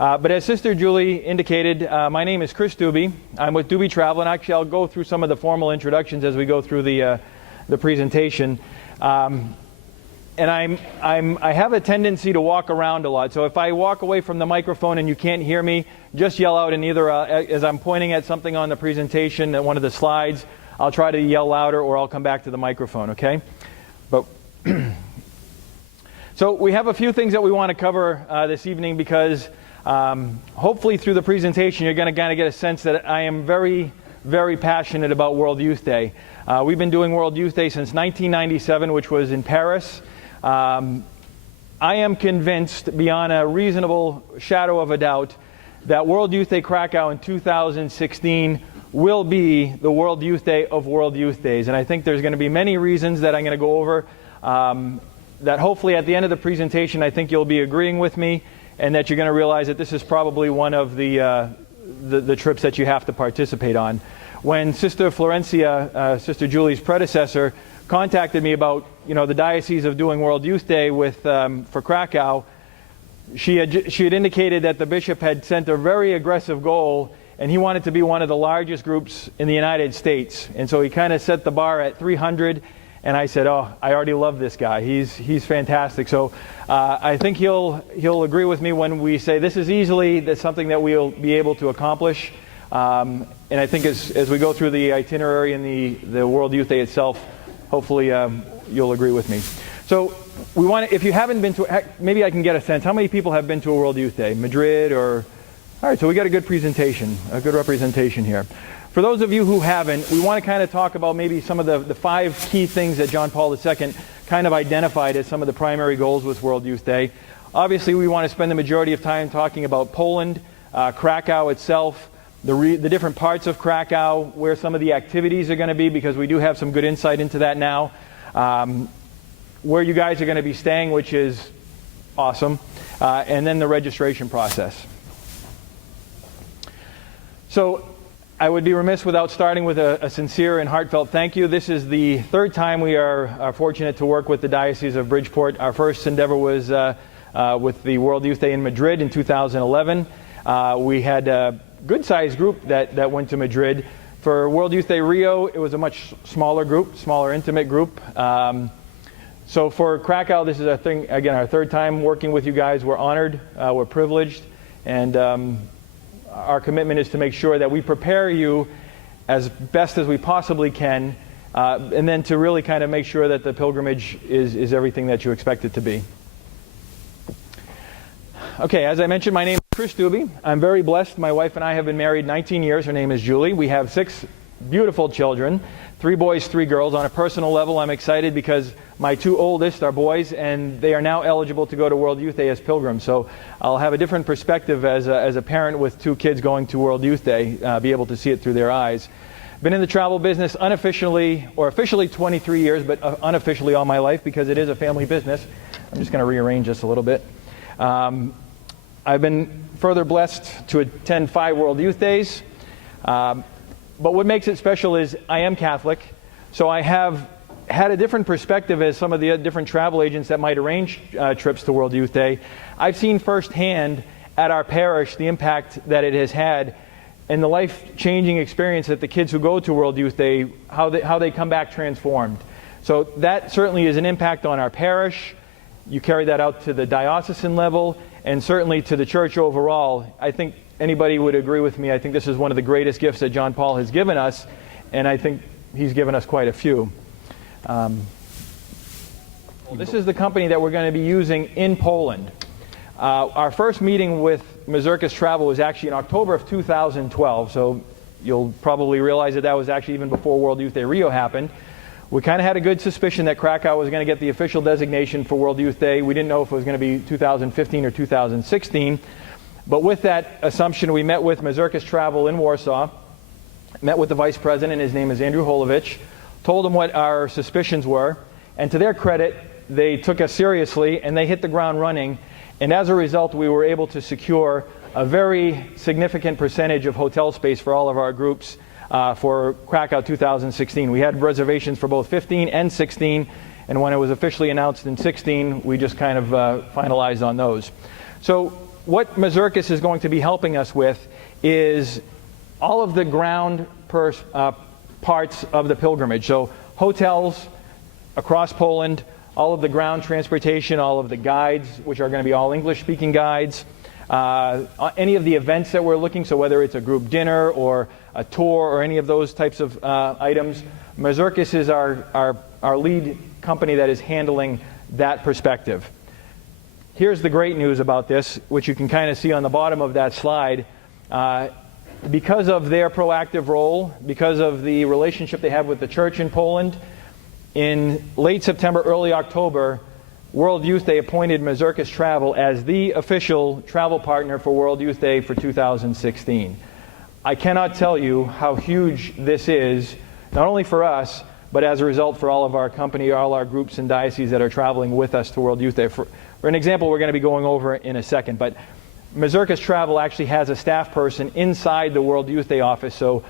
But as Sister Julie indicated, my name is Chris Dube. I'm with Dube Travel, and actually I'll go through some of the formal introductions as we go through the presentation. And I have a tendency to walk around a lot. So if I walk away from the microphone and you can't hear me, just yell out, and either as I'm pointing at something on the presentation, at one of the slides, I'll try to yell louder, or I'll come back to the microphone, okay? But so we have a few things that we want to cover this evening, because hopefully through the presentation you're going to kind of get a sense that I am very, very passionate about World Youth Day. We've been doing World Youth Day since 1997, which was in Paris. I am convinced, beyond a reasonable shadow of a doubt, that World Youth Day Krakow in 2016 will be the World Youth Day of World Youth Days. And I think there's going to be many reasons that I'm going to go over that hopefully at the end of the presentation I think you'll be agreeing with me, and that you're going to realize that this is probably one of the trips that you have to participate on. When Sister Florencia, Sister Julie's predecessor, contacted me about the Diocese of doing World Youth Day for Krakow, she had indicated that the bishop had sent a very aggressive goal, and he wanted to be one of the largest groups in the United States. And so he kind of set the bar at 300, and I said, oh, I already love this guy. He's fantastic. So I think he'll agree with me when we say this is that's something that we'll be able to accomplish. And I think as we go through the itinerary and the World Youth Day itself, hopefully you'll agree with me. So we want, if you haven't been to, maybe I can get a sense, how many people have been to a World Youth Day? Madrid or, all right, so we got a good presentation, a good representation here. For those of you who haven't, we want to kind of talk about maybe some of the 5 key things that John Paul II kind of identified as some of the primary goals with World Youth Day. Obviously, we want to spend the majority of time talking about Poland, Krakow itself, the different parts of Krakow, where some of the activities are going to be, because we do have some good insight into that now. Where you guys are going to be staying, which is awesome, and then the registration process. So I would be remiss without starting with a sincere and heartfelt thank you. This is the 3rd time we are fortunate to work with the Diocese of Bridgeport. Our first endeavor was with the World Youth Day in Madrid in 2011. We had a good-sized group that went to Madrid. For World Youth Day Rio, it was a much smaller group, smaller, intimate group. So for Krakow, this is our 3rd time working with you guys. We're honored, we're privileged, and our commitment is to make sure that we prepare you as best as we possibly can, and then to really kind of make sure that the pilgrimage is everything that you expect it to be. Okay, as I mentioned, my name is Chris Dube. I'm very blessed. My wife and I have been married 19 years. Her name is Julie. We have 6 beautiful children, 3 boys, 3 girls. On a personal level, I'm excited because my 2 oldest are boys, and they are now eligible to go to World Youth Day as pilgrims. So I'll have a different perspective as a parent with 2 kids going to World Youth Day, be able to see it through their eyes. Been in the travel business unofficially, or officially 23 years, but unofficially all my life, because it is a family business. I'm just going to rearrange this a little bit. I've been further blessed to attend 5 World Youth Days. But what makes it special is I am Catholic, so I have had a different perspective as some of the different travel agents that might arrange trips to World Youth Day. I've seen firsthand at our parish the impact that it has had, and the life-changing experience that the kids who go to World Youth Day, how they come back transformed. So that certainly is an impact on our parish. You carry that out to the diocesan level, and certainly to the church overall. I think anybody would agree with me. I think this is one of the greatest gifts that John Paul has given us, and I think he's given us quite a few. This is the company that we're going to be using in Poland. Our first meeting with Mazurkas Travel was actually in October of 2012, so you'll probably realize that was actually even before World Youth Day Rio happened. We kind of had a good suspicion that Krakow was going to get the official designation for World Youth Day. We didn't know if it was going to be 2015 or 2016. But with that assumption, we met with Mazurkas Travel in Warsaw, met with the vice president, his name is Andrew Holovich, told him what our suspicions were, and to their credit, they took us seriously and they hit the ground running. And as a result, we were able to secure a very significant percentage of hotel space for all of our groups for Krakow 2016. We had reservations for both 15 and 16, and when it was officially announced in 16, we just kind of finalized on those. So what Mazurkas is going to be helping us with is all of the ground parts of the pilgrimage. So hotels across Poland, all of the ground transportation, all of the guides, which are going to be all English-speaking guides, any of the events that we're looking, so whether it's a group dinner or a tour or any of those types of items, Mazurkas is our lead company that is handling that perspective. Here's the great news about this, which you can kind of see on the bottom of that slide. Because of their proactive role, because of the relationship they have with the church in Poland, in late September, early October, World Youth Day appointed Mazurkas Travel as the official travel partner for World Youth Day for 2016. I cannot tell you how huge this is, not only for us, but as a result for all of our company, all our groups and dioceses that are traveling with us to World Youth Day. For an example we're going to be going over in a second, but Mazurkas Travel actually has a staff person inside the World Youth Day office, so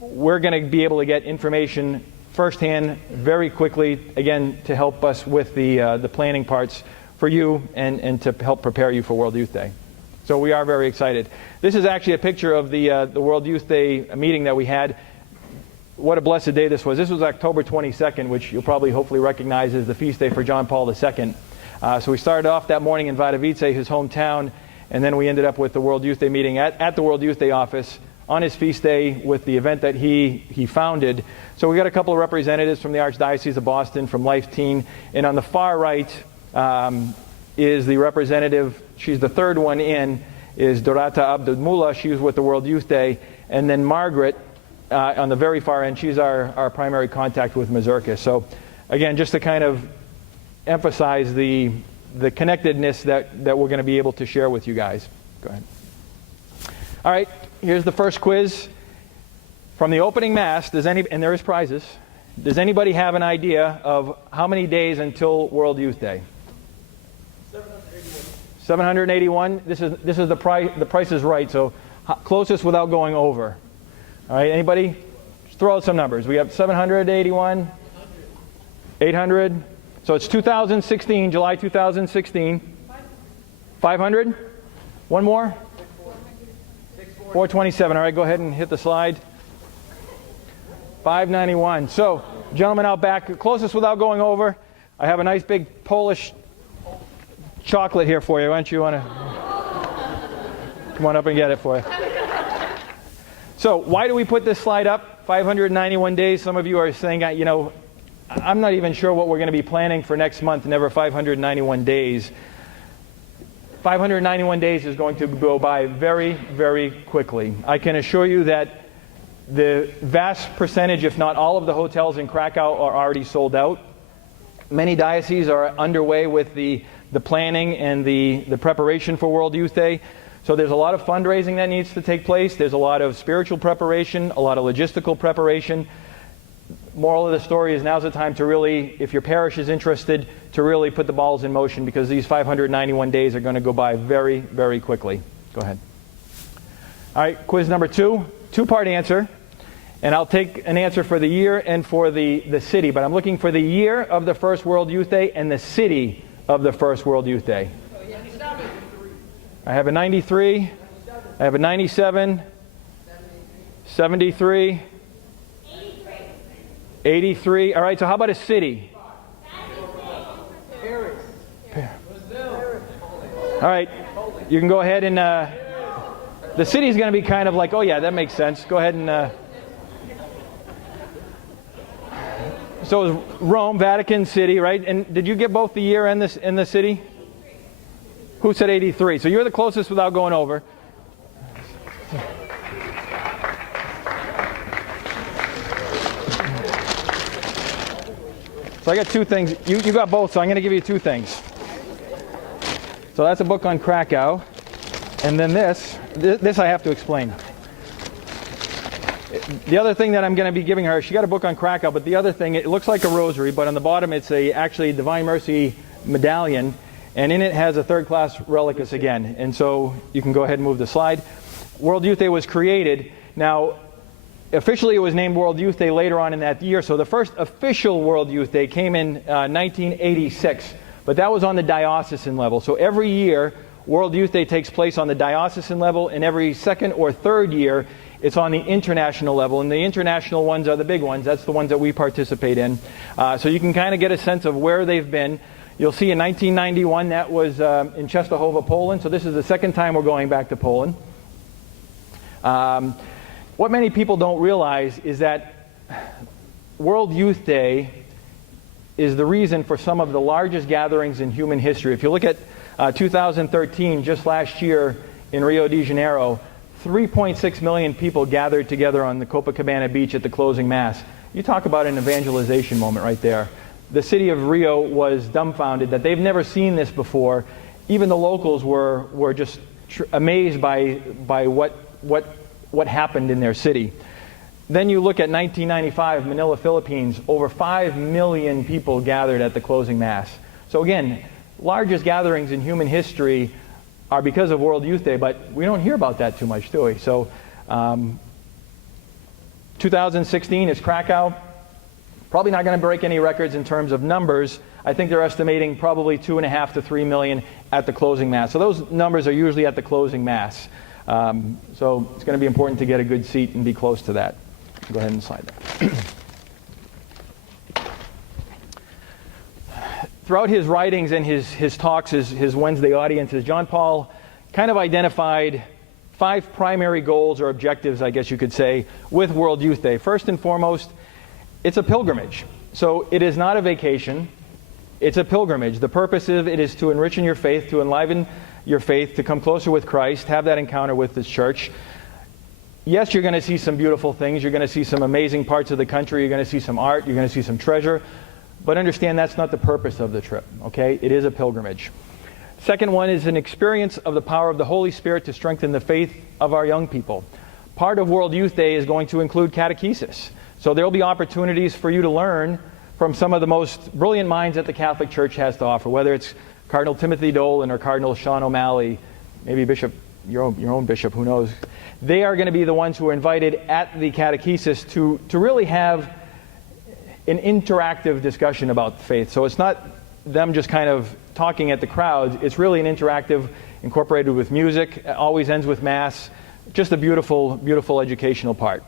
we're going to be able to get information firsthand very quickly, again, to help us with the planning parts for you and to help prepare you for World Youth Day. So we are very excited. This is actually a picture of the World Youth Day meeting that we had. What a blessed day this was. This was October 22nd, which you'll probably hopefully recognize as the feast day for John Paul II. So we started off that morning in Wadowice, his hometown, and then we ended up with the World Youth Day meeting at the World Youth Day office on his feast day with the event that he founded. So we got a couple of representatives from the Archdiocese of Boston, from Life Teen, and on the far right is the representative, she's the third one in, is Dorata Abdulmullah. She was with the World Youth Day. And then Margaret, on the very far end, she's our primary contact with Mazurkas. So again, just to kind of emphasize the connectedness that we're going to be able to share with you guys. Go ahead. All right, here's the first quiz. From the opening Mass, and there is prizes, does anybody have an idea of how many days until World Youth Day? 781. This is the price is right, so closest without going over. All right, anybody? Just throw out some numbers. We have 781, 800. So it's 2016, July 2016. 500? One more? 427. All right, go ahead and hit the slide. 591. So, gentlemen out back, closest without going over. I have a nice big Polish chocolate here for you. Why don't you want to come on up and get it for you? So, why do we put this slide up? 591 days. Some of you are saying, you know, I'm not even sure what we're going to be planning for next month, never 591 days. 591 days is going to go by very, very quickly. I can assure you that the vast percentage, if not all of the hotels in Krakow are already sold out. Many dioceses are underway with the planning and the preparation for World Youth Day. So there's a lot of fundraising that needs to take place. There's a lot of spiritual preparation, a lot of logistical preparation. Moral of the story is now's the time to really, if your parish is interested, to really put the balls in motion, because these 591 days are going to go by very, very quickly. Go ahead. All right, quiz number 2, two-part answer. And I'll take an answer for the year and for the city, but I'm looking for the year of the first World Youth Day and the city of the first World Youth Day. I have a 93, I have a 97, 73, 83. All right, so how about a city? Paris. All right, you can go ahead and, the city's going to be kind of like, oh yeah, that makes sense. Go ahead and, so it was Rome, Vatican City, right? And did you get both the year and the city? Who said 83? So you're the closest without going over. So I got two things. You got both, so I'm going to give you two things. So that's a book on Krakow. And then this I have to explain. The other thing that I'm going to be giving her, she got a book on Krakow, but the other thing, it looks like a rosary, but on the bottom it's actually a Divine Mercy medallion, and in it has a third-class relicus again. And so you can go ahead and move the slide. World Youth Day was created. Now, officially it was named World Youth Day later on in that year, so the first official World Youth Day came in 1986, but that was on the diocesan level. So every year, World Youth Day takes place on the diocesan level, and every second or third year, it's on the international level. And the international ones are the big ones. That's the ones that we participate in. So you can kind of get a sense of where they've been. You'll see in 1991, that was in Częstochowa, Poland. So this is the second time we're going back to Poland. What many people don't realize is that World Youth Day is the reason for some of the largest gatherings in human history. If you look at 2013, just last year in Rio de Janeiro, 3.6 million people gathered together on the Copacabana beach at the closing Mass. You talk about an evangelization moment right there. The city of Rio was dumbfounded that they've never seen this before. Even the locals were just amazed by what happened in their city. Then you look at 1995, Manila, Philippines, over 5 million people gathered at the closing Mass. So again, largest gatherings in human history are because of World Youth Day, but we don't hear about that too much, do we? So 2016 is Krakow. Probably not going to break any records in terms of numbers. I think they're estimating probably 2.5 to 3 million at the closing Mass. So those numbers are usually at the closing Mass. So it's going to be important to get a good seat and be close to that. Go ahead and slide that. Throughout his writings and his talks, his Wednesday audiences, John Paul kind of identified 5 primary goals or objectives, I guess you could say, with World Youth Day. First and foremost, it's a pilgrimage. So it is not a vacation. It's a pilgrimage. The purpose of it is to enrich in your faith, to enliven your faith, to come closer with Christ, have that encounter with this church. Yes, you're going to see some beautiful things. You're going to see some amazing parts of the country. You're going to see some art. You're going to see some treasure. But understand that's not the purpose of the trip, okay? It is a pilgrimage. Second one is an experience of the power of the Holy Spirit to strengthen the faith of our young people. Part of World Youth Day is going to include catechesis. So there will be opportunities for you to learn from some of the most brilliant minds that the Catholic Church has to offer, whether it's Cardinal Timothy Dolan or Cardinal Sean O'Malley, maybe Bishop, your own bishop, who knows. They are going to be the ones who are invited at the catechesis to really have an interactive discussion about faith. So it's not them just kind of talking at the crowds. It's really an interactive, incorporated with music. It always ends with Mass. Just a beautiful, beautiful educational part.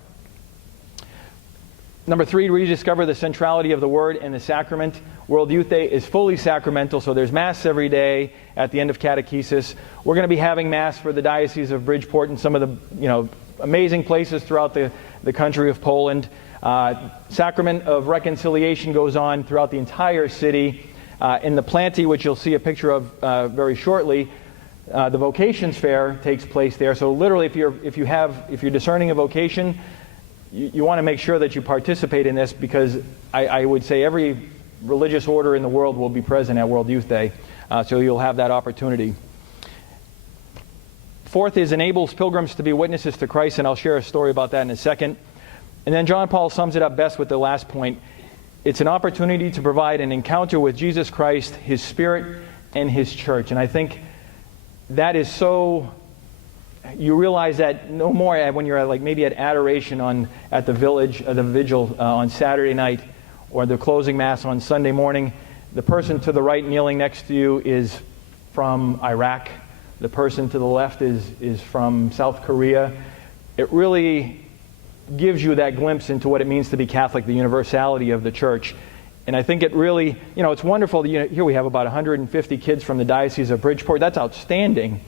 Number 3, rediscover the centrality of the Word and the sacrament. World Youth Day is fully sacramental, so there's Mass every day at the end of catechesis. We're going to be having Mass for the Diocese of Bridgeport and some of the amazing places throughout the country of Poland. Sacrament of reconciliation goes on throughout the entire city. In the Planty, which you'll see a picture of very shortly, the vocations fair takes place there. So literally, if you're discerning a vocation, you want to make sure that you participate in this, because I would say every religious order in the world will be present at World Youth Day, so you'll have that opportunity. Fourth is enables pilgrims to be witnesses to Christ, and I'll share a story about that in a second. And then John Paul sums it up best with the last point. It's an opportunity to provide an encounter with Jesus Christ, His Spirit, and His church. And I think that is so... You realize that no more when you're maybe at adoration at the vigil on Saturday night, or the closing Mass on Sunday morning. The person to the right kneeling next to you is from Iraq. The person to the left is from South Korea. It really gives you that glimpse into what it means to be Catholic, the universality of the Church. And I think it really, it's wonderful. Here we have about 150 kids from the Diocese of Bridgeport. That's outstanding.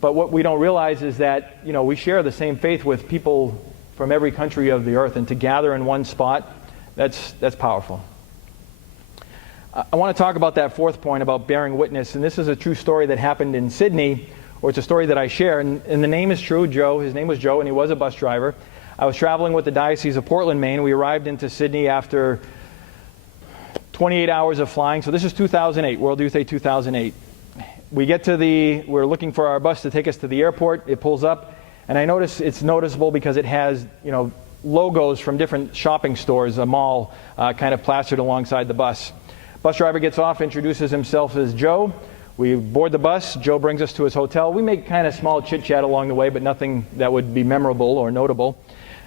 But what we don't realize is that, we share the same faith with people from every country of the earth, and to gather in one spot, that's powerful. I want to talk about that fourth point about bearing witness, and this is a true story that happened in Sydney, or it's a story that I share, and the name is true, Joe. His name was Joe, and he was a bus driver. I was traveling with the Diocese of Portland, Maine. We arrived into Sydney after 28 hours of flying. So this is 2008, World Youth Day 2008. We're looking for our bus to take us to the airport. It pulls up, and I notice it's noticeable because it has, logos from different shopping stores, a mall, kind of plastered alongside the bus. Bus driver gets off, introduces himself as Joe. We board the bus. Joe brings us to his hotel. We make kind of small chit-chat along the way, but nothing that would be memorable or notable.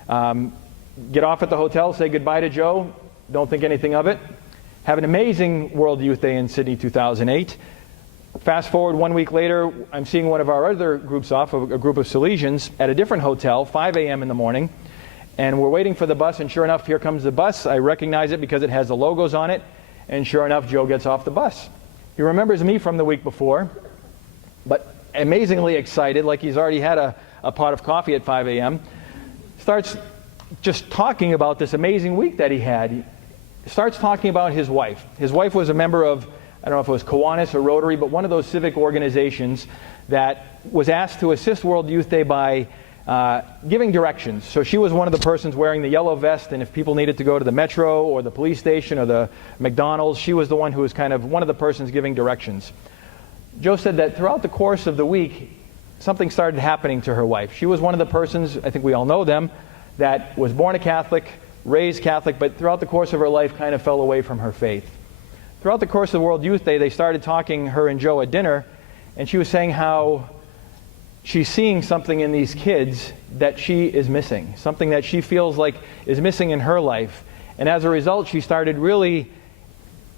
Get off at the hotel, say goodbye to Joe. Don't think anything of it. Have an amazing World Youth Day in Sydney 2008. Fast forward 1 week later, I'm seeing one of our other groups off, a group of Salesians, at a different hotel, 5 a.m. in the morning. And we're waiting for the bus, and sure enough, here comes the bus. I recognize it because it has the logos on it. And sure enough, Joe gets off the bus. He remembers me from the week before, but amazingly excited, like he's already had a pot of coffee at 5 a.m. Starts just talking about this amazing week that he had. He starts talking about his wife. His wife was a member of, I don't know if it was Kiwanis or Rotary, but one of those civic organizations that was asked to assist World Youth Day by giving directions. So she was one of the persons wearing the yellow vest, and if people needed to go to the metro or the police station or the McDonald's, she was the one who was kind of one of the persons giving directions. Joe said that throughout the course of the week, something started happening to her wife. She was one of the persons, I think we all know them, that was born a Catholic, raised Catholic, but throughout the course of her life kind of fell away from her faith. Throughout the course of World Youth Day, they started talking, her and Joe, at dinner, and she was saying how she's seeing something in these kids that she is missing, something that she feels like is missing in her life. And as a result, she started really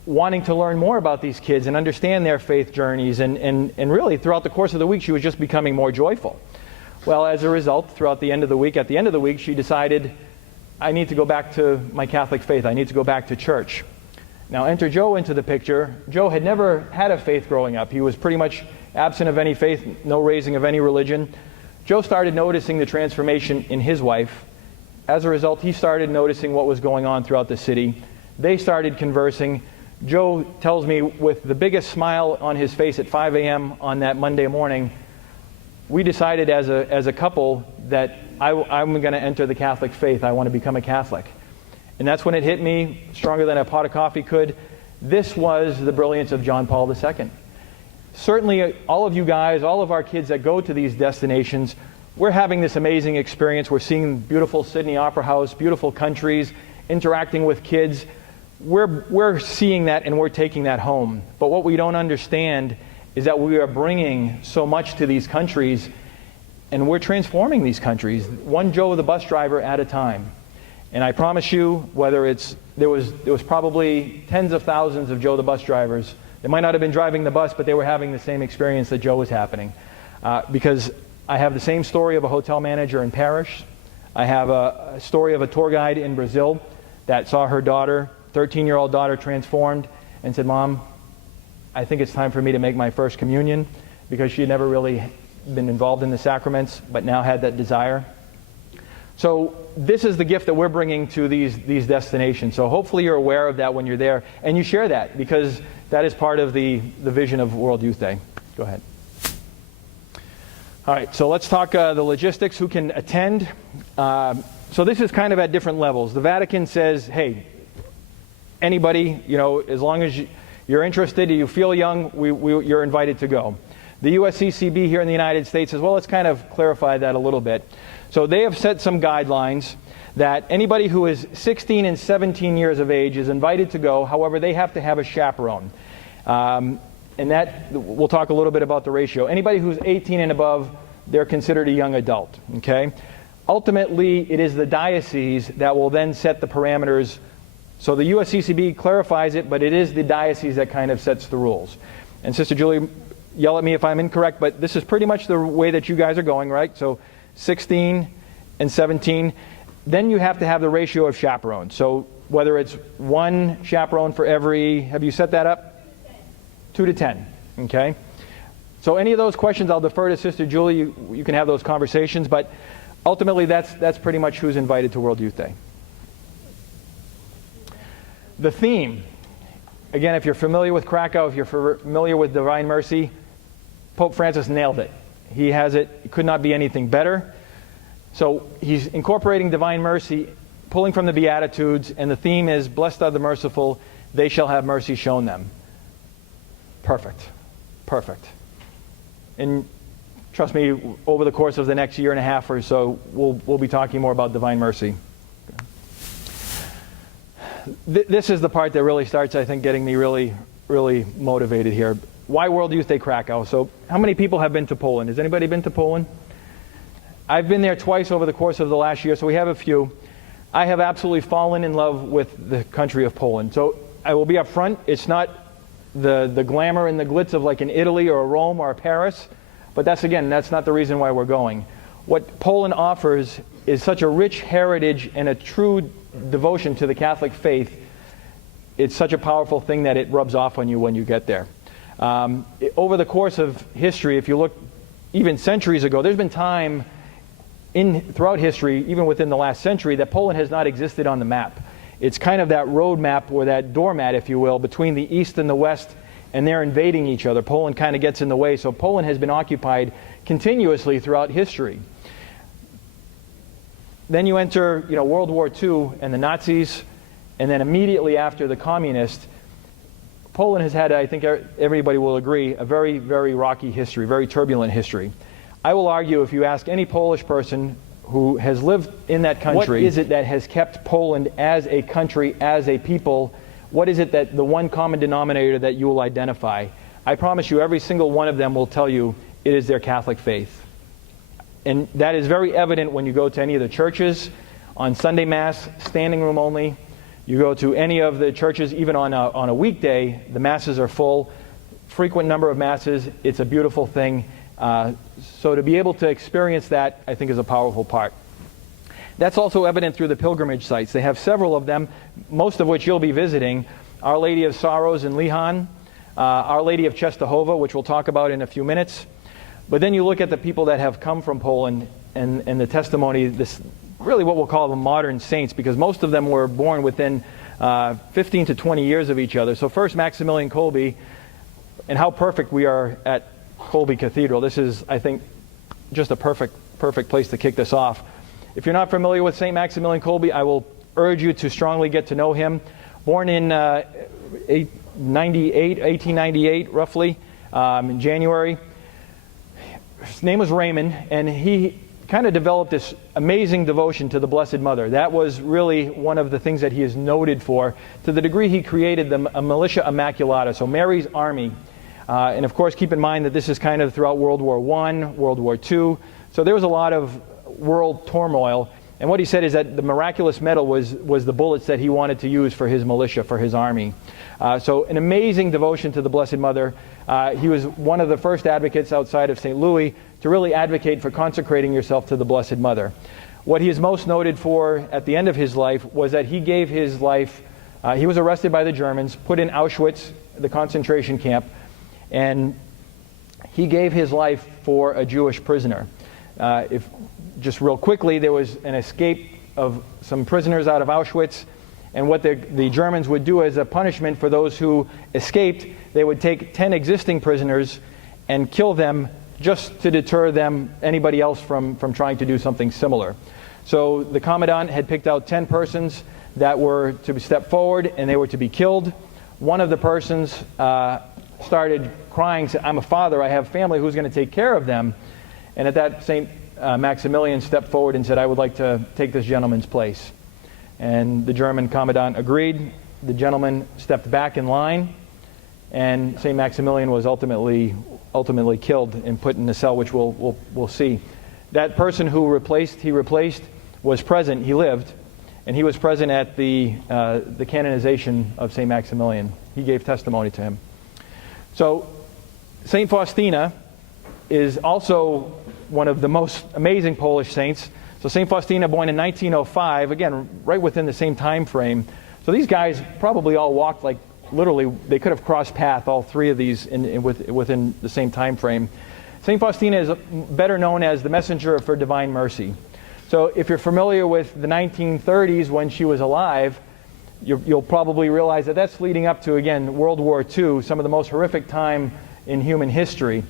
wanting to learn more about these kids and understand their faith journeys. And really, throughout the course of the week, she was just becoming more joyful. Well, as a result, throughout the end of the week, at the end of the week, she decided, I need to go back to my Catholic faith. I need to go back to church. Now, enter Joe into the picture. Joe had never had a faith growing up. He was pretty much absent of any faith, no raising of any religion. Joe started noticing the transformation in his wife. As a result, he started noticing what was going on throughout the city. They started conversing. Joe tells me with the biggest smile on his face at 5 a.m. on that Monday morning, we decided as a couple that I'm going to enter the Catholic faith. I want to become a Catholic. And that's when it hit me, stronger than a pot of coffee could. This was the brilliance of John Paul II. Certainly, all of you guys, all of our kids that go to these destinations, we're having this amazing experience. We're seeing beautiful Sydney Opera House, beautiful countries, interacting with kids. We're seeing that and we're taking that home. But what we don't understand is that we are bringing so much to these countries, and we're transforming these countries, one Joe the bus driver at a time. And I promise you, there was probably tens of thousands of Joe the bus drivers. They might not have been driving the bus, but they were having the same experience that Joe was happening. Because I have the same story of a hotel manager in Paris. I have a story of a tour guide in Brazil that saw her daughter, 13-year-old daughter, transformed and said, Mom, I think it's time for me to make my first communion, because she had never really been involved in the sacraments, but now had that desire. So this is the gift that we're bringing to these destinations. So hopefully you're aware of that when you're there, and you share that, because that is part of the vision of World Youth Day. Go ahead. All right, so let's talk the logistics, who can attend. So this is kind of at different levels. The Vatican says, hey, anybody, as long as you're interested, you feel young, you're invited to go. The USCCB here in the United States says, well, let's kind of clarify that a little bit. So they have set some guidelines that anybody who is 16 and 17 years of age is invited to go. However, they have to have a chaperone. And that, we'll talk a little bit about the ratio. Anybody who's 18 and above, they're considered a young adult. Okay? Ultimately, it is the diocese that will then set the parameters. So the USCCB clarifies it, but it is the diocese that kind of sets the rules. And Sister Julie, yell at me if I'm incorrect, but this is pretty much the way that you guys are going, right? So 16 and 17. Then you have to have the ratio of chaperones. So whether it's one chaperone for every, have you set that up? 2 to 10. Okay? So any of those questions, I'll defer to Sister Julie. You can have those conversations, but ultimately that's pretty much who's invited to World Youth Day. The theme, again, if you're familiar with Krakow, if you're familiar with Divine Mercy, Pope Francis nailed it. He has it. It could not be anything better. So he's incorporating Divine Mercy, pulling from the Beatitudes, and the theme is, blessed are the merciful, they shall have mercy shown them. Perfect. Perfect. And trust me, over the course of the next year and a half or so, we'll be talking more about Divine Mercy. This is the part that really starts, I think, getting me really, really motivated here. Why World Youth Day Krakow? So how many people have been to Poland? Has anybody been to Poland? I've been there twice over the course of the last year, so we have a few. I have absolutely fallen in love with the country of Poland. So I will be up front. It's not the glamour and the glitz of like an Italy or a Rome or a Paris. But that's not the reason why we're going. What Poland offers is such a rich heritage and a true devotion to the Catholic faith. It's such a powerful thing that it rubs off on you when you get there. Over the course of history, if you look even centuries ago, there's been time throughout history, even within the last century, that Poland has not existed on the map. It's kind of that road map or that doormat, if you will, between the East and the West, and they're invading each other. Poland kind of gets in the way, so Poland has been occupied continuously throughout history. Then you enter, World War II and the Nazis, and then immediately after the communists, Poland has had, I think everybody will agree, a very, very rocky history, very turbulent history. I will argue, if you ask any Polish person who has lived in that country, what is it that has kept Poland as a country, as a people? What is it that the one common denominator that you will identify? I promise you, every single one of them will tell you it is their Catholic faith. And that is very evident when you go to any of the churches, on Sunday Mass, standing room only. You go to any of the churches, even on a weekday, the Masses are full, frequent number of Masses. It's a beautiful thing. So to be able to experience that, I think, is a powerful part. That's also evident through the pilgrimage sites. They have several of them, most of which you'll be visiting. Our Lady of Sorrows in Lihan, Our Lady of Czestochowa, which we'll talk about in a few minutes. But then you look at the people that have come from Poland and the testimony, this really what we'll call the modern saints, because most of them were born within 15 to 20 years of each other. So first, Maximilian Kolbe, and how perfect we are at Kolbe Cathedral. This is, I think, just a perfect place to kick this off. If you're not familiar with St. Maximilian Kolbe, I will urge you to strongly get to know him. Born in 1898, roughly, in January. His name was Raymond, and he kind of developed this amazing devotion to the Blessed Mother. That was really one of the things that he is noted for, to the degree he created a Militia Immaculata, so Mary's army. And of course, keep in mind that this is kind of throughout World War I, World War II. So there was a lot of world turmoil. And what he said is that the miraculous metal was the bullets that he wanted to use for his militia, for his army. So an amazing devotion to the Blessed Mother. He was one of the first advocates outside of St. Louis to really advocate for consecrating yourself to the Blessed Mother. What he is most noted for at the end of his life was that he gave his life, he was arrested by the Germans, put in Auschwitz, the concentration camp, and he gave his life for a Jewish prisoner. Just real quickly, there was an escape of some prisoners out of Auschwitz, and what the Germans would do as a punishment for those who escaped, they would take 10 existing prisoners and kill them just to deter anybody else from trying to do something similar. So the commandant had picked out 10 persons that were to step forward, and they were to be killed. One of the persons started crying, said, "I'm a father, I have family, who's going to take care of them?" And at that, St. Maximilian stepped forward and said, "I would like to take this gentleman's place." And the German commandant agreed. The gentleman stepped back in line, and St. Maximilian was ultimately killed and put in a cell, which we'll see. That person who he replaced was present. He lived, and he was present at the canonization of St. Maximilian. He gave testimony to him. So St. Faustina is also one of the most amazing Polish saints. So St. Faustina, born in 1905, again, right within the same time frame. So these guys probably all walked like, literally, they could have crossed paths, all three of these, within the same time frame. St. Faustina is better known as the messenger for divine mercy. So if you're familiar with the 1930s when she was alive, you'll probably realize that that's leading up to, again, World War II, some of the most horrific time in human history.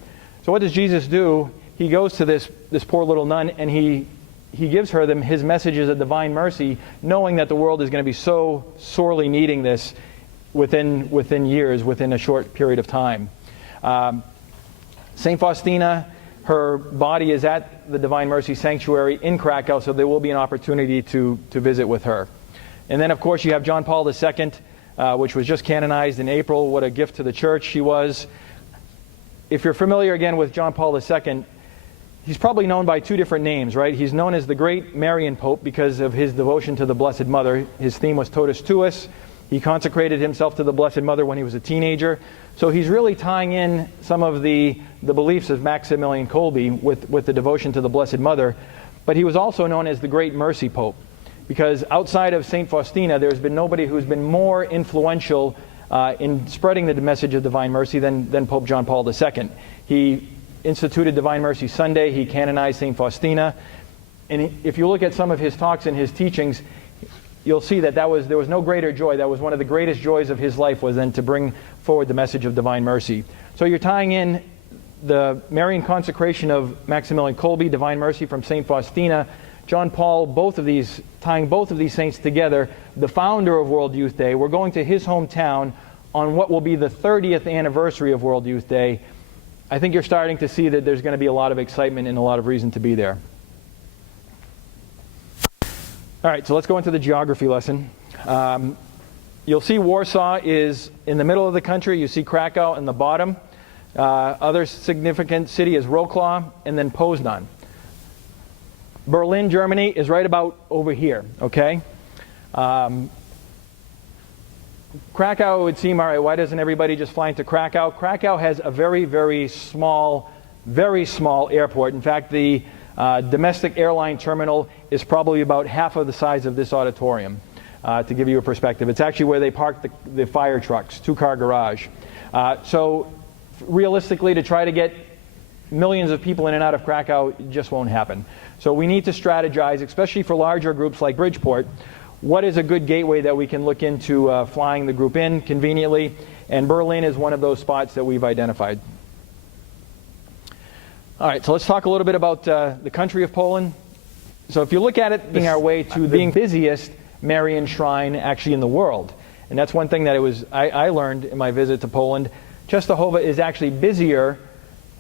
So what does Jesus do? He goes to this poor little nun, and he gives her his messages of divine mercy, knowing that the world is going to be so sorely needing this within years, within a short period of time. St. Faustina, her body is at the Divine Mercy Sanctuary in Krakow, so there will be an opportunity to visit with her. And then, of course, you have John Paul II, which was just canonized in April. What a gift to the church she was. If you're familiar, again, with John Paul II, he's probably known by two different names, right? He's known as the Great Marian Pope because of his devotion to the Blessed Mother. His theme was Totus Tuus. He consecrated himself to the Blessed Mother when he was a teenager. So he's really tying in some of the beliefs of Maximilian Kolbe with the devotion to the Blessed Mother. But he was also known as the Great Mercy Pope, because outside of St. Faustina, there's been nobody who's been more influential in spreading the message of divine mercy than Pope John Paul II. He instituted Divine Mercy Sunday. He canonized St. Faustina. And if you look at some of his talks and his teachings, you'll see that there was no greater joy. That was one of the greatest joys of his life, was then to bring forward the message of divine mercy. So you're tying in the Marian consecration of Maximilian Kolbe, Divine Mercy from St. Faustina, John Paul, tying both of these saints together, the founder of World Youth Day. We're going to his hometown on what will be the 30th anniversary of World Youth Day. I think you're starting to see that there's going to be a lot of excitement and a lot of reason to be there. All right, so let's go into the geography lesson. You'll see Warsaw is in the middle of the country. You see Krakow in the bottom. Other significant city is Wrocław, and then Poznan. Berlin, Germany is right about over here, okay? Krakow, it would seem, all right, why doesn't everybody just fly into Krakow? Krakow has a very, very small airport. In fact, the domestic airline terminal is probably about half of the size of this auditorium, to give you a perspective. It's actually where they park the fire trucks, two-car garage. So realistically, to try to get millions of people in and out of Krakow, it just won't happen. So we need to strategize, especially for larger groups like Bridgeport. What is a good gateway that we can look into flying the group in conveniently? And Berlin is one of those spots that we've identified. All right, so let's talk a little bit about the country of Poland. So if you look at it, being our way to the busiest Marian shrine actually in the world. And that's one thing that I learned in my visit to Poland. Częstochowa is actually busier.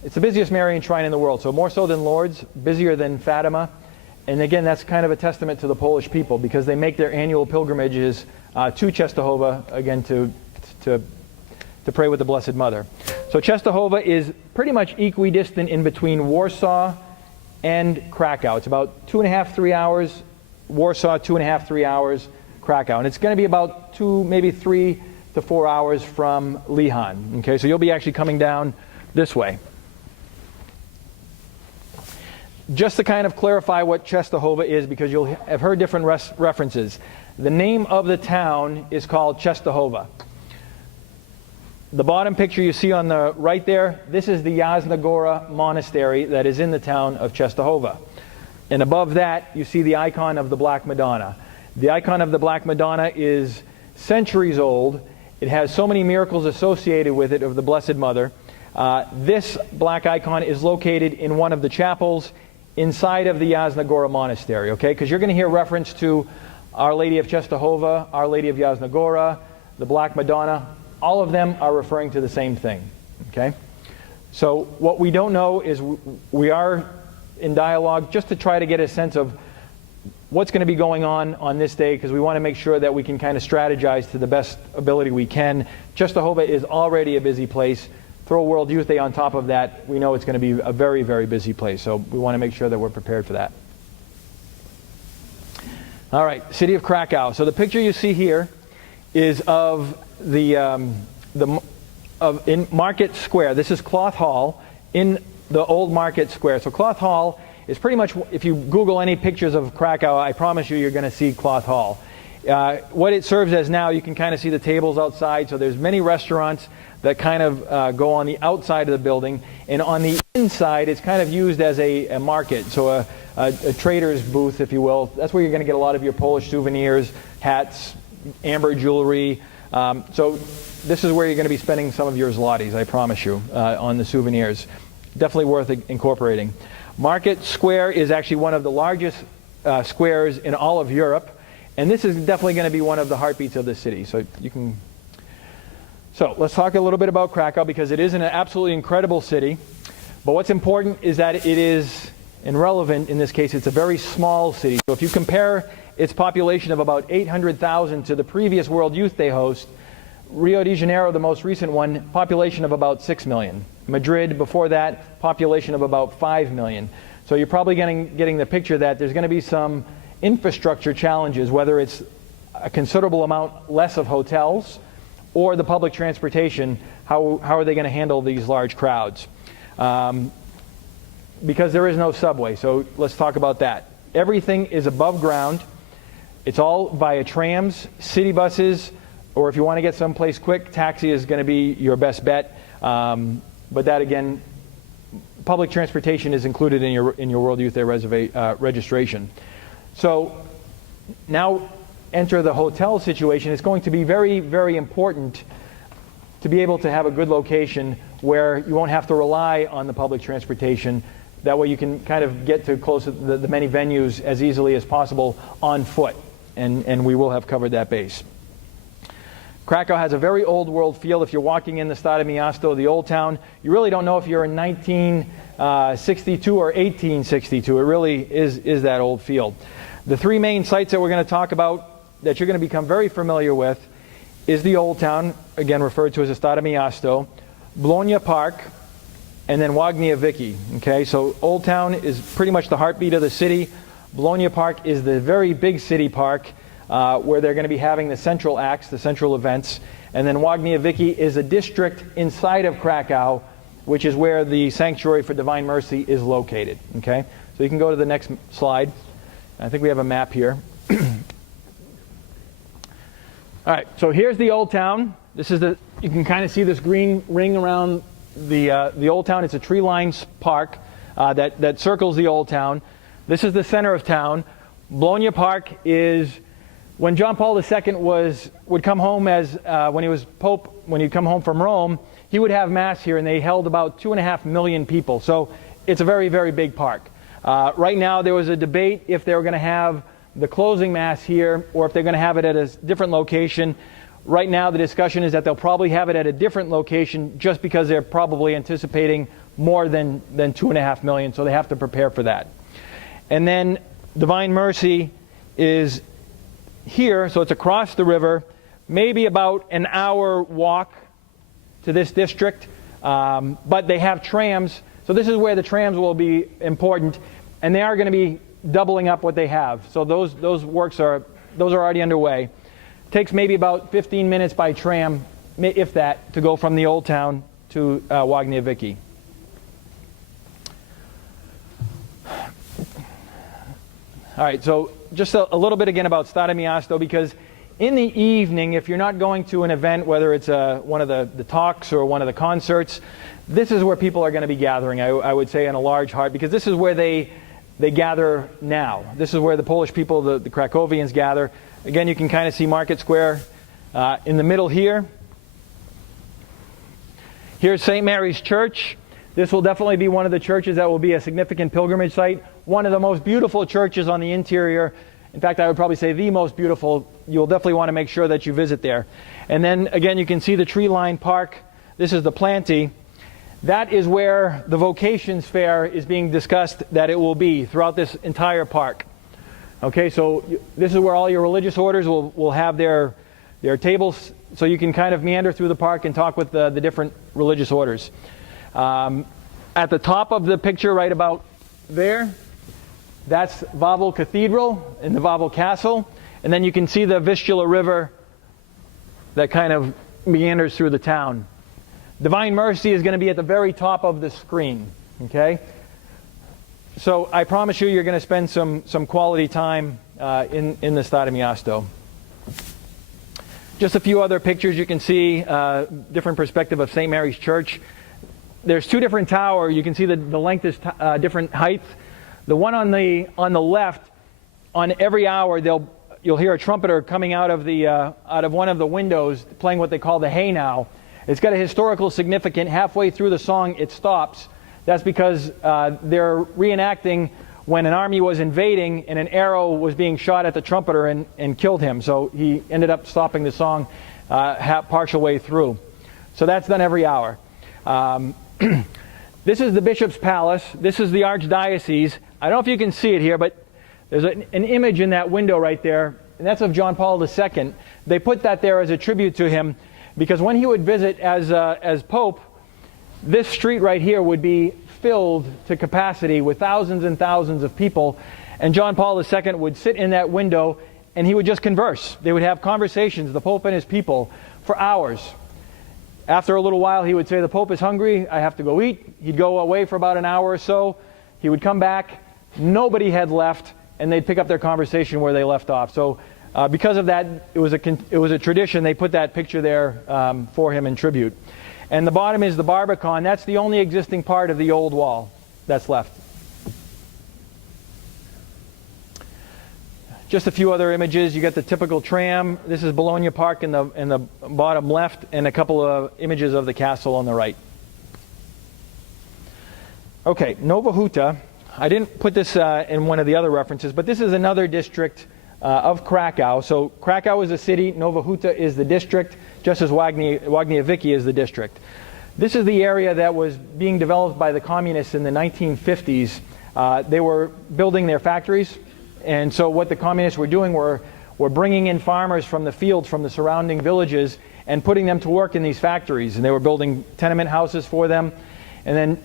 It's the busiest Marian shrine in the world, so more so than Lourdes, busier than Fatima. And again, that's kind of a testament to the Polish people, because they make their annual pilgrimages to Częstochowa, again, to pray with the Blessed Mother. So Częstochowa is pretty much equidistant in between Warsaw and Krakow. It's about 2.5, 3 hours. Warsaw, 2.5, 3 hours. Krakow. And it's going to be about maybe 3 to 4 hours from Lihon. Okay, so you'll be actually coming down this way. Just to kind of clarify what Częstochowa is, because you'll have heard different references. The name of the town is called Częstochowa. The bottom picture you see on the right there, this is the Jasna Gora monastery that is in the town of Częstochowa. And above that, you see the icon of the Black Madonna. The icon of the Black Madonna is centuries old. It has so many miracles associated with it of the Blessed Mother. This black icon is located in one of the chapels inside of the Jasna Gora monastery, okay? Because you're going to hear reference to Our Lady of Częstochowa, Our Lady of Jasna Gora, the Black Madonna. All of them are referring to the same thing, okay? So what we don't know is we are in dialogue just to try to get a sense of what's going to be going on this day, because we want to make sure that we can kind of strategize to the best ability we can. Częstochowa is already a busy place. Throw World Youth Day on top of that, we know it's going to be a very, very busy place. So we want to make sure that we're prepared for that. All right, city of Krakow. So the picture you see here is of in Market Square. This is Cloth Hall in the old Market Square. So Cloth Hall is pretty much, if you Google any pictures of Krakow, I promise you're going to see Cloth Hall. What it serves as now, you can kind of see the tables outside. So there's many restaurants that kind of go on the outside of the building. And on the inside, it's kind of used as a market. So a trader's booth, if you will. That's where you're going to get a lot of your Polish souvenirs, hats, amber jewelry. So this is where you're going to be spending some of your zlotys, I promise you, on the souvenirs. Definitely worth incorporating. Market Square is actually one of the largest squares in all of Europe. And this is definitely going to be one of the heartbeats of the city. So let's talk a little bit about Krakow, because it is an absolutely incredible city. But what's important is that it is, and relevant in this case, it's a very small city. So if you compare its population of about 800,000 to the previous World Youth Day host, Rio de Janeiro, the most recent one, population of about 6 million. Madrid, before that, population of about 5 million. So you're probably getting the picture that there's going to be some infrastructure challenges, whether it's a considerable amount less of hotels or the public transportation how are they going to handle these large crowds? Because there is no subway, so let's talk about that. Everything is above ground. It's all via trams, city buses, or if you want to get someplace quick, taxi is going to be your best bet. But that, again, public transportation is included in your World Youth Day registration. So now enter the hotel situation. It's going to be very, very important to be able to have a good location where you won't have to rely on the public transportation. That way you can kind of get to close to the many venues as easily as possible on foot. And we will have covered that base. Krakow has a very old world feel. If you're walking in the Stare Miasto, the Old Town, you really don't know if you're in 1962 or 1862. It really is that old feel. The three main sites that we're going to talk about that you're going to become very familiar with is the Old Town, again referred to as the Stare Miasto, Bologna Park, and then Wagnia Vicky. Okay, so Old Town is pretty much the heartbeat of the city. Bologna Park is the very big city park where they're going to be having the central acts, the central events. And then Wagnia Vicky is a district inside of Krakow, which is where the Sanctuary for Divine Mercy is located. Okay, so you can go to the next slide. I think we have a map here. All right, so here's the Old Town. This is you can kind of see this green ring around the Old Town. It's a tree-lined park that circles the Old Town. This is the center of town. Bologna Park is when John Paul II would come home as when he was Pope, when he'd come home from Rome, he would have Mass here, and they held about 2.5 million people. So it's a very, very big park. Right now there was a debate if they were going to have the closing Mass here or if they're going to have it at a different location. Right now the discussion is that they'll probably have it at a different location just because they're probably anticipating more than 2.5 million, so they have to prepare for that. And then Divine Mercy is here, so it's across the river, maybe about an hour walk to this district, but they have trams, so this is where the trams will be important, and they are going to be doubling up what they have. So those works are already underway. It takes maybe about 15 minutes by tram, if that, to go from the Old Town to Wagnia Vicky. All right, so just a little bit again about Stare Miasto, because in the evening, if you're not going to an event, whether it's one of the talks or one of the concerts, this is where people are going to be gathering, I would say, in a large heart, because this is where they gather now. This is where the Polish people, the Krakowians, gather. Again, you can kind of see Market Square in the middle here. Here's St. Mary's Church. This will definitely be one of the churches that will be a significant pilgrimage site. One of the most beautiful churches on the interior. In fact, I would probably say the most beautiful. You'll definitely want to make sure that you visit there. And then, again, you can see the tree-lined park. This is the Planty. That is where the Vocations Fair is being discussed that it will be throughout this entire park. Okay, so this is where all your religious orders will have their tables, so you can kind of meander through the park and talk with the different religious orders. At the top of the picture, right about there, that's Wawel Cathedral and the Wawel Castle. And then you can see the Vistula River that kind of meanders through the town. Divine Mercy is going to be at the very top of the screen. Okay? So I promise you're going to spend some quality time in the Stare Miasto. Just a few other pictures you can see, different perspective of St. Mary's Church. There's two different towers. You can see the length is different height. The one on the left, on every hour you'll hear a trumpeter coming out of one of the windows playing what they call the Hey Now. It's got a historical significance. Halfway through the song it stops. That's because they're reenacting when an army was invading and an arrow was being shot at the trumpeter and killed him. So he ended up stopping the song partial way through. So that's done every hour. This is the Bishop's Palace. This is the Archdiocese. I don't know if you can see it here, but there's an image in that window right there, and that's of John Paul II. They put that there as a tribute to him because when he would visit as Pope, this street right here would be filled to capacity with thousands and thousands of people, and John Paul II would sit in that window and he would just converse. They would have conversations, the Pope and his people, for hours. After a little while, he would say, the Pope is hungry, I have to go eat. He'd go away for about an hour or so. He would come back, nobody had left, and they'd pick up their conversation where they left off. So because of that, it was a tradition. They put that picture there for him in tribute. And the bottom is the Barbican. That's the only existing part of the old wall that's left. Just a few other images. You get the typical tram. This is Bologna Park in the bottom left, and a couple of images of the castle on the right. Okay, Nova Huta. I didn't put this in one of the other references, but this is another district of Krakow. So Krakow is a city, Nova Huta is the district, just as Łagniewicki is the district. This is the area that was being developed by the communists in the 1950s. They were building their factories. And so what the communists were doing were bringing in farmers from the fields, from the surrounding villages, and putting them to work in these factories. And they were building tenement houses for them. And then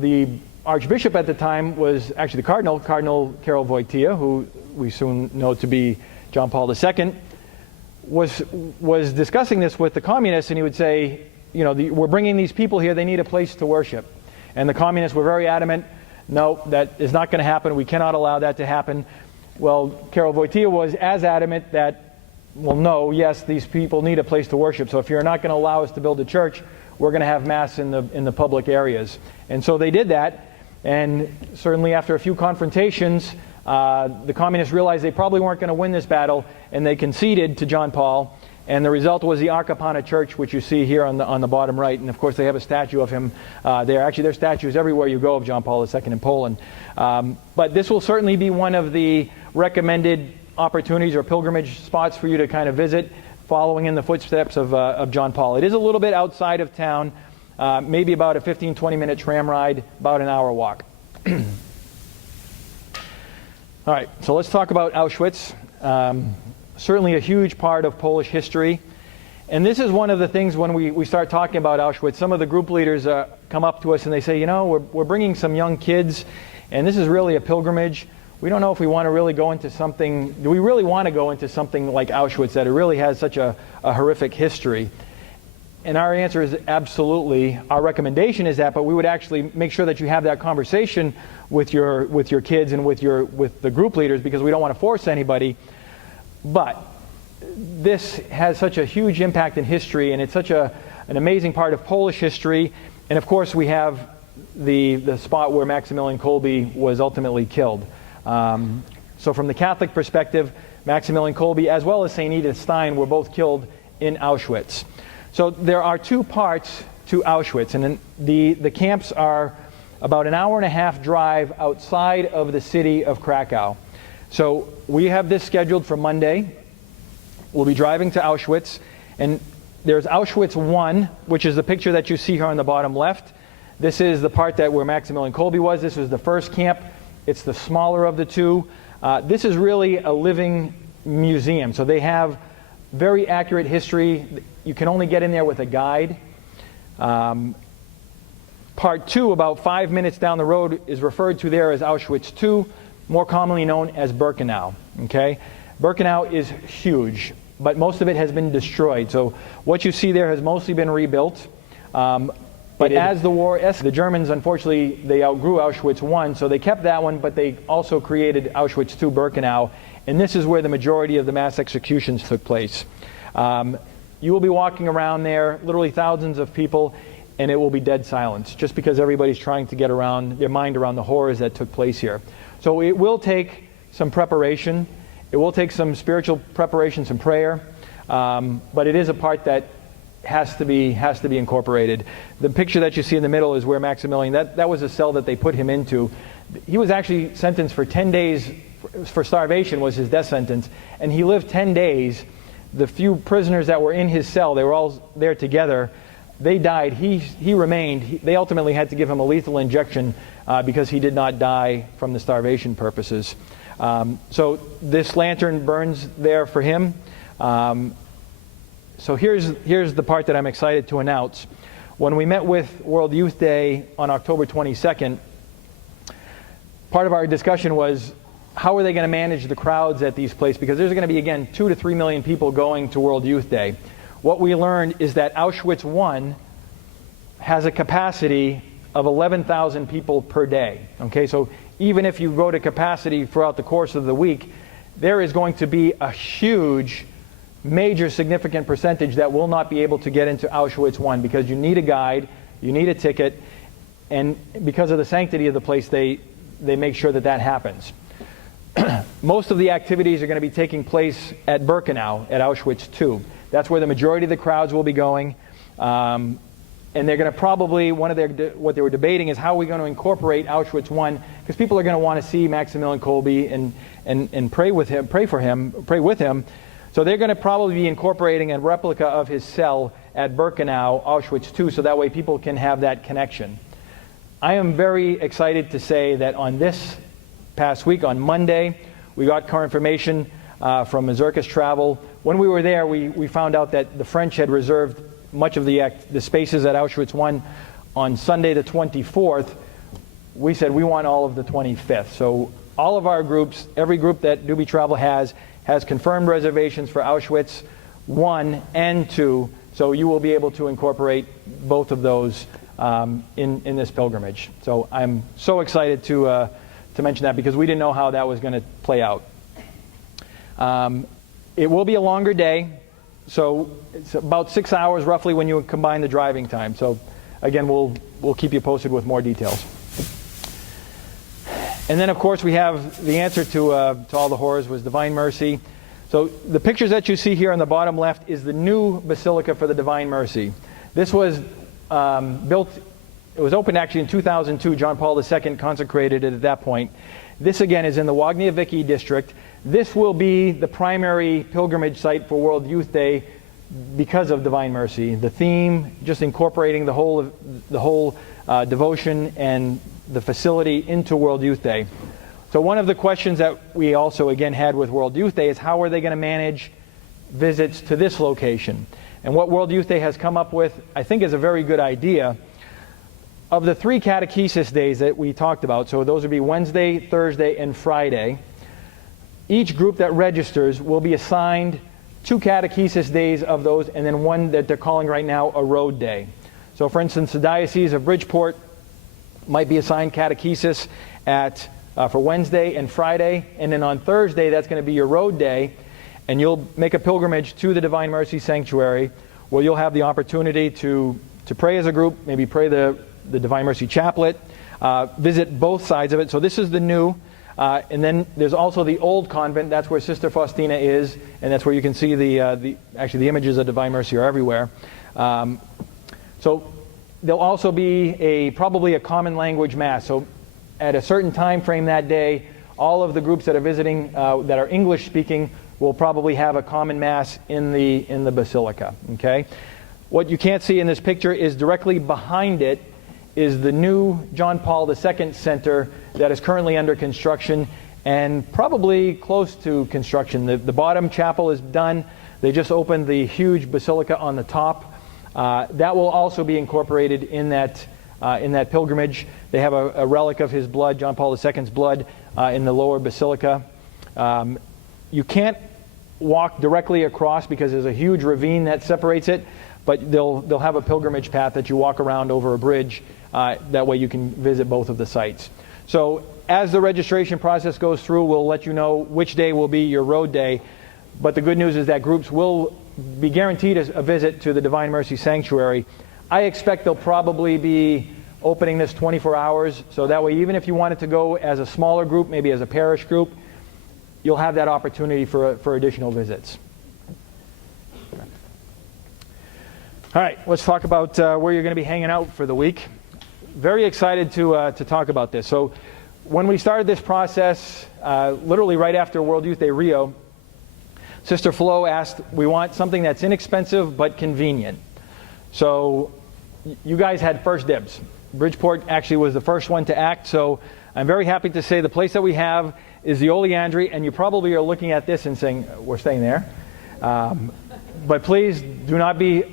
the Archbishop at the time was actually the Cardinal Karol Wojtyła, who we soon know to be John Paul II, was discussing this with the communists, and he would say, you know, we're bringing these people here, they need a place to worship. And the communists were very adamant, no, that is not going to happen. We cannot allow that to happen. Well, Karol Wojtyła was as adamant that, well, no, yes, these people need a place to worship. So if you're not going to allow us to build a church, we're going to have mass in the public areas. And so they did that. And certainly after a few confrontations, the communists realized they probably weren't going to win this battle, and they conceded to John Paul. And the result was the Arkapana Church, which you see here on the bottom right. And of course, they have a statue of him there. Actually, there are statues everywhere you go of John Paul II in Poland. But this will certainly be one of the recommended opportunities or pilgrimage spots for you to kind of visit, following in the footsteps of John Paul. It is a little bit outside of town, maybe about a 15-20 minute tram ride, about an hour walk. All right, so let's talk about Auschwitz. Certainly a huge part of Polish history. And this is one of the things when we start talking about Auschwitz, some of the group leaders come up to us and they say, you know, we're bringing some young kids, and this is really a pilgrimage. We don't know if we want to really go into something, do we really want to go into something like Auschwitz that it really has such a horrific history? And our answer is absolutely. Our recommendation is that, but we would actually make sure that you have that conversation with your kids and with the group leaders, because we don't want to force anybody. But this has such a huge impact in history, and it's such an amazing part of Polish history. And of course, we have the spot where Maximilian Kolbe was ultimately killed. So from the Catholic perspective, Maximilian Kolbe as well as St. Edith Stein were both killed in Auschwitz. So there are two parts to Auschwitz, and the camps are about an hour and a half drive outside of the city of Krakow. So we have this scheduled for Monday. We'll be driving to Auschwitz, and there's Auschwitz I, which is the picture that you see here on the bottom left. This is the part where Maximilian Kolbe was. This was the first camp. It's the smaller of the two. This is really a living museum. So they have very accurate history. You can only get in there with a guide. Part 2, about 5 minutes down the road, is referred to there as Auschwitz II, more commonly known as Birkenau. Okay? Birkenau is huge, but most of it has been destroyed. So what you see there has mostly been rebuilt. But as the war escalated, the Germans, unfortunately, they outgrew Auschwitz I, so they kept that one, but they also created Auschwitz II Birkenau, and this is where the majority of the mass executions took place. You will be walking around there, literally thousands of people, and it will be dead silence, just because everybody's trying to get their mind around the horrors that took place here. So it will take some preparation. It will take some spiritual preparation, some prayer, but it is a part that has to be incorporated. The picture that you see in the middle is where Maximilian, that was a cell that they put him into. He was actually sentenced for 10 days for starvation, was his death sentence, and he lived 10 days. The few prisoners that were in his cell, they were all there together, they died. He remained. They ultimately had to give him a lethal injection because he did not die from the starvation purposes. So this lantern burns there for him. So here's the part that I'm excited to announce. When we met with World Youth Day on October 22nd, part of our discussion was how are they going to manage the crowds at these places? Because there's going to be, again, 2 to 3 million people going to World Youth Day. what we learned is that Auschwitz I has a capacity of 11,000 people per day. Okay, so even if you go to capacity throughout the course of the week, there is going to be a huge, major, significant percentage that will not be able to get into Auschwitz I because you need a guide, you need a ticket, and because of the sanctity of the place, they make sure that that happens. Most of the activities are going to be taking place at Birkenau, at Auschwitz II. That's where the majority of the crowds will be going. And they're going to probably, what they were debating is how are we going to incorporate Auschwitz I, because people are going to want to see Maximilian Kolbe and pray with him. So they're going to probably be incorporating a replica of his cell at Birkenau, Auschwitz II, so that way people can have that connection. I am very excited to say that on this past week, on Monday, we got confirmation from Mazurkas Travel. When we were there, we found out that the French had reserved much of the spaces at Auschwitz I on Sunday the 24th. We said we want all of the 25th. So all of our groups, every group that Dube Travel has confirmed reservations for Auschwitz I and II, so you will be able to incorporate both of those in this pilgrimage. So I'm so excited to mention that because we didn't know how that was going to play out. It will be a longer day, so it's about 6 hours roughly when you combine the driving time. So again, we'll keep you posted with more details. And then of course we have the answer to all the horrors was Divine Mercy. So the pictures that you see here on the bottom left is the new Basilica for the Divine Mercy. This was built, it was opened actually in 2002. John Paul II consecrated it at that point. This again is in the Wagner-Vicky district. This will be the primary pilgrimage site for World Youth Day because of Divine Mercy. The theme, just incorporating the whole devotion and the facility into World Youth Day. So one of the questions that we also again had with World Youth Day is how are they going to manage visits to this location? And what World Youth Day has come up with, I think, is a very good idea. Of the 3 catechesis days that we talked about, so those would be Wednesday, Thursday, and Friday, each group that registers will be assigned 2 catechesis days of those, and then one that they're calling right now a road day. So for instance, the Diocese of Bridgeport might be assigned catechesis for Wednesday and Friday, and then on Thursday that's going to be your road day, and you'll make a pilgrimage to the Divine Mercy Sanctuary where you'll have the opportunity to pray as a group, maybe pray the Divine Mercy Chaplet, visit both sides of it. So this is the new, and then there's also the old convent. That's where Sister Faustina is, and that's where you can see actually the images of Divine Mercy are everywhere. So there'll also be probably a common language mass. So at a certain time frame that day, all of the groups that are visiting that are English speaking will probably have a common mass in the basilica. Okay. What you can't see in this picture is directly behind it is the new John Paul II Center that is currently under construction and probably close to construction. The bottom chapel is done. They just opened the huge basilica on the top. That will also be incorporated in that pilgrimage. They have a relic of his blood, John Paul II's blood, in the lower basilica. You can't walk directly across because there's a huge ravine that separates it, but they'll have a pilgrimage path that you walk around over a bridge. That way you can visit both of the sites. So as the registration process goes through, we'll let you know which day will be your road day. But the good news is that groups will be guaranteed a visit to the Divine Mercy Sanctuary. I expect they'll probably be opening this 24 hours. So that way, even if you wanted to go as a smaller group, maybe as a parish group, you'll have that opportunity for additional visits. All right, let's talk about where you're going to be hanging out for the week. Very excited to talk about this. So when we started this process, literally right after World Youth Day Rio, Sister Flo asked, we want something that's inexpensive but convenient. So you guys had first dibs. Bridgeport actually was the first one to act, so I'm very happy to say the place that we have is the Oleandri, and you probably are looking at this and saying, we're staying there. But please do not be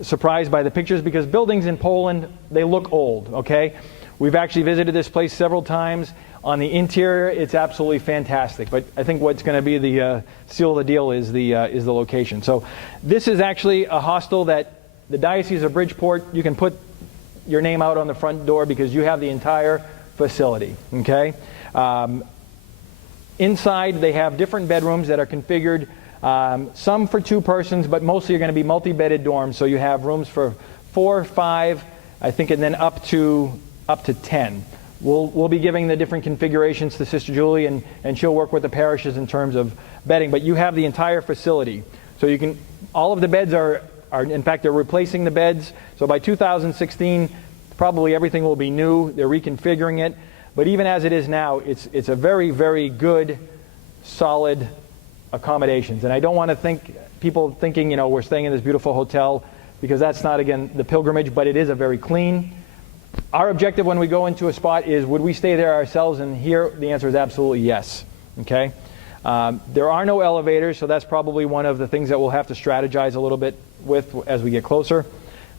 surprised by the pictures because buildings in Poland, they look old, okay? We've actually visited this place several times. On the interior, it's absolutely fantastic. But I think what's going to be the seal of the deal is the location. So this is actually a hostel that the Diocese of Bridgeport, you can put your name out on the front door because you have the entire facility. Okay. Inside, they have different bedrooms that are configured. Some for 2 persons, but mostly are going to be multi-bedded dorms. So you have rooms for 4, 5, I think, and then up to 10. We'll be giving the different configurations to Sister Julie, and she'll work with the parishes in terms of bedding. But you have the entire facility, so you can. All of the beds are in fact, they're replacing the beds. So by 2016, probably everything will be new. They're reconfiguring it. But even as it is now, it's a very, very good, solid accommodations. And I don't want to people thinking, we're staying in this beautiful hotel, because that's not, again, the pilgrimage, but it is a very clean. Our objective when we go into a spot is, would we stay there ourselves? And here, the answer is absolutely yes. Okay? There are no elevators, so that's probably one of the things that we'll have to strategize a little bit with as we get closer.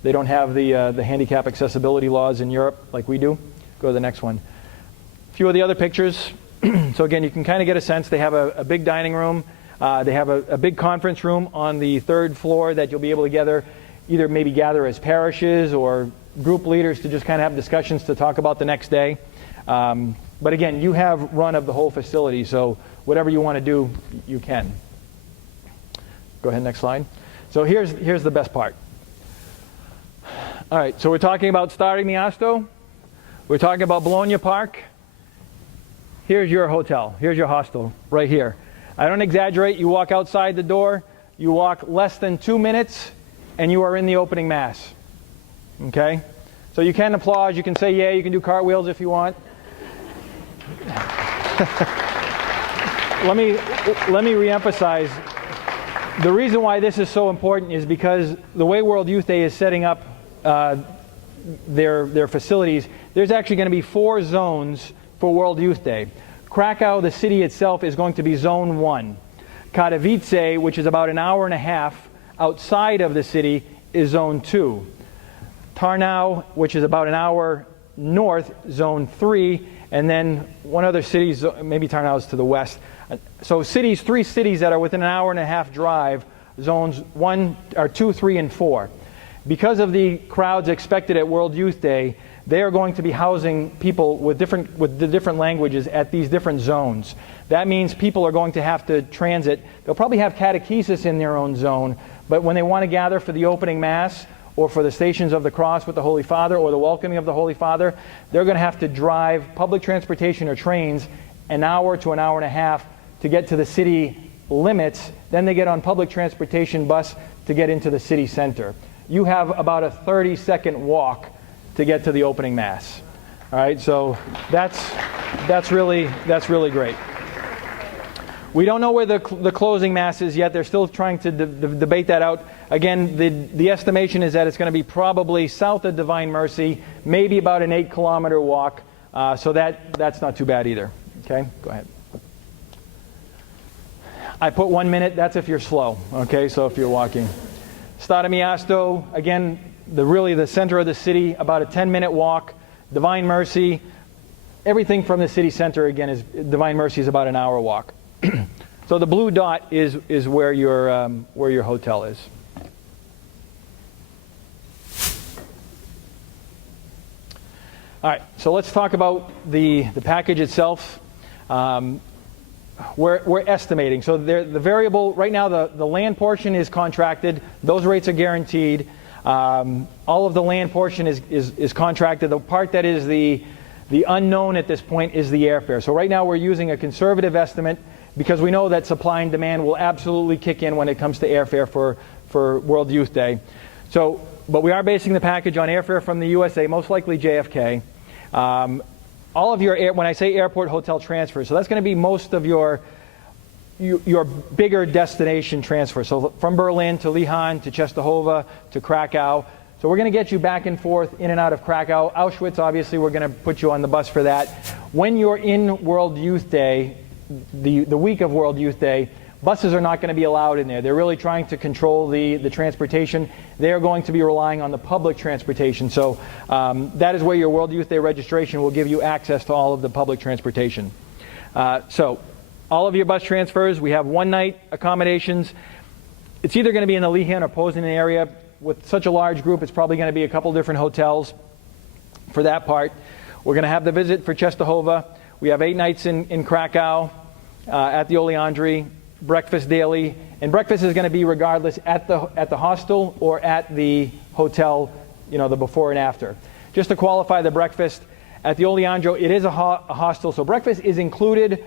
They don't have the handicap accessibility laws in Europe like we do. Go to the next one. A few of the other pictures. So again, you can kind of get a sense. They have a big dining room. They have a big conference room on the 3rd floor that you'll be able to maybe gather as parishes or group leaders to just kind of have discussions to talk about the next day. But again, you have run of the whole facility, so whatever you want to do, you can. Go ahead, next slide. So here's the best part. All right, so we're talking about starting the Asto. We're talking about Bologna Park. Here's your hotel. Here's your hostel right here. I don't exaggerate. You walk outside the door, you walk less than 2 minutes, and you are in the opening Mass. Okay? So you can applaud, you can say yay, you can do cartwheels if you want. Let me reemphasize. The reason why this is so important is because the way World Youth Day is setting up their facilities, there's actually going to be 4 zones for World Youth Day. Krakow, the city itself, is going to be Zone 1. Katowice, which is about an hour and a half outside of the city, is Zone 2. Tarnow, which is about an hour north, Zone 3, and then one other city, maybe Tarnow is to the west. So 3 cities that are within an hour and a half drive, Zones 2, 3, and 4. Because of the crowds expected at World Youth Day, they are going to be housing people with the different languages at these different zones. That means people are going to have to transit. They'll probably have catechesis in their own zone, but when they want to gather for the opening Mass or for the Stations of the Cross with the Holy Father or the welcoming of the Holy Father, they're going to have to drive public transportation or trains an hour to an hour and a half to get to the city limits. Then they get on public transportation bus to get into the city center. You have about a 30-second walk to get to the opening Mass. All right, so that's really great. We don't know where the closing Mass is yet. They're still trying to debate that out. Again, the estimation is that it's going to be probably south of Divine Mercy, maybe about an 8-kilometer walk. So that's not too bad either. Okay, go ahead. I put 1 minute. That's if you're slow. Okay, so if you're walking. Stare Miasto, again, the center of the city, about a 10-minute walk. Divine Mercy, everything from the city center, again, is Divine Mercy is about an hour walk. So the blue dot is where your hotel is. All right, so let's talk about the package itself. We're estimating. So the variable, right now the land portion is contracted. Those rates are guaranteed. All of the land portion is contracted. The part that is the unknown at this point is the airfare. So right now we're using a conservative estimate because we know that supply and demand will absolutely kick in when it comes to airfare for World Youth Day. So, but we are basing the package on airfare from the USA, most likely JFK. All of your, when I say airport hotel transfers, so that's going to be most of your bigger destination transfers. So from Berlin to Lehigh to Czestochowa to Krakow. So we're going to get you back and forth in and out of Krakow. Auschwitz, obviously, we're going to put you on the bus for that. When you're in World Youth Day, the week of World Youth Day, Buses are not going to be allowed in there. They're really trying to control the transportation. They are going to be relying on the public transportation. So that is where your World Youth Day registration will give you access to all of the public transportation. So all of your bus transfers, we have one-night accommodations. It's either going to be in the Lehan or Poznan area. With such a large group, it's probably going to be a couple different hotels for that part. We're going to have the visit for Czestochowa. We have 8 nights in Krakow at the Oleandry. Breakfast daily, and breakfast is going to be regardless at the hostel or at the hotel, the before and after. Just to qualify the breakfast, at the Oleandro, it is a hostel, so breakfast is included,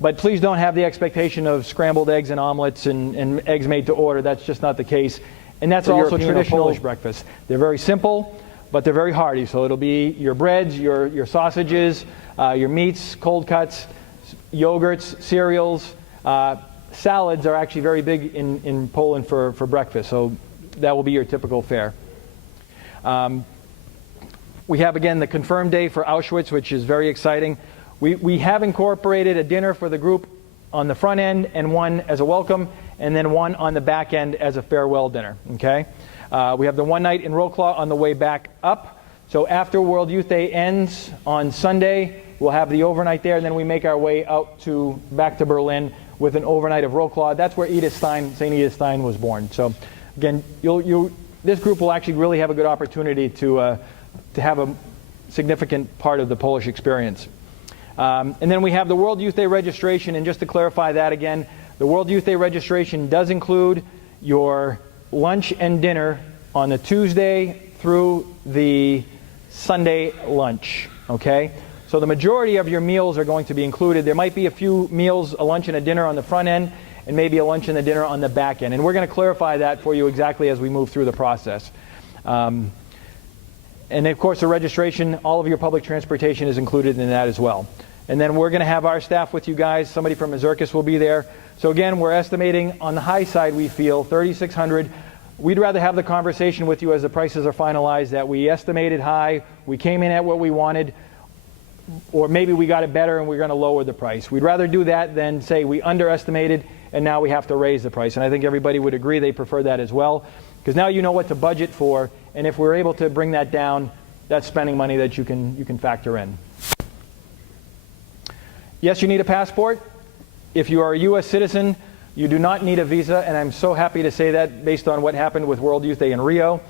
but please don't have the expectation of scrambled eggs and omelets and eggs made to order. That's just not the case. And that's also traditional Polish breakfast. They're very simple, but they're very hearty. So it'll be your breads, your sausages, your meats, cold cuts, yogurts, cereals. Salads are actually very big in Poland for breakfast, so that will be your typical fare. We have, again, the confirmed day for Auschwitz, which is very exciting. We have incorporated a dinner for the group on the front end, and one as a welcome, and then one on the back end as a farewell dinner. Okay? We have the one night in Wrocław on the way back up. So after World Youth Day ends on Sunday, we'll have the overnight there, and then we make our way out back to Berlin with an overnight of Wrocław. That's where St. Edith Stein was born. So again, this group will actually really have a good opportunity to have a significant part of the Polish experience. And then we have the World Youth Day registration, and just to clarify that again, the World Youth Day registration does include your lunch and dinner on the Tuesday through the Sunday lunch, okay? So the majority of your meals are going to be included. There might be a few meals, a lunch and a dinner on the front end, and maybe a lunch and a dinner on the back end. And we're going to clarify that for you exactly as we move through the process. And of course, the registration, all of your public transportation is included in that as well. And then we're going to have our staff with you guys. Somebody from Mazurkas will be there. So again, we're estimating on the high side, we feel, $3,600. We'd rather have the conversation with you as the prices are finalized that we estimated high, we came in at what we wanted, or maybe we got it better and we're going to lower the price. We'd rather do that than say we underestimated and now we have to raise the price. And I think everybody would agree they prefer that as well, because now you know what to budget for, and if we're able to bring that down, that's spending money that you can factor in. Yes, you need a passport. If you are a U.S. citizen, you do not need a visa, and I'm so happy to say that based on what happened with World Youth Day in Rio.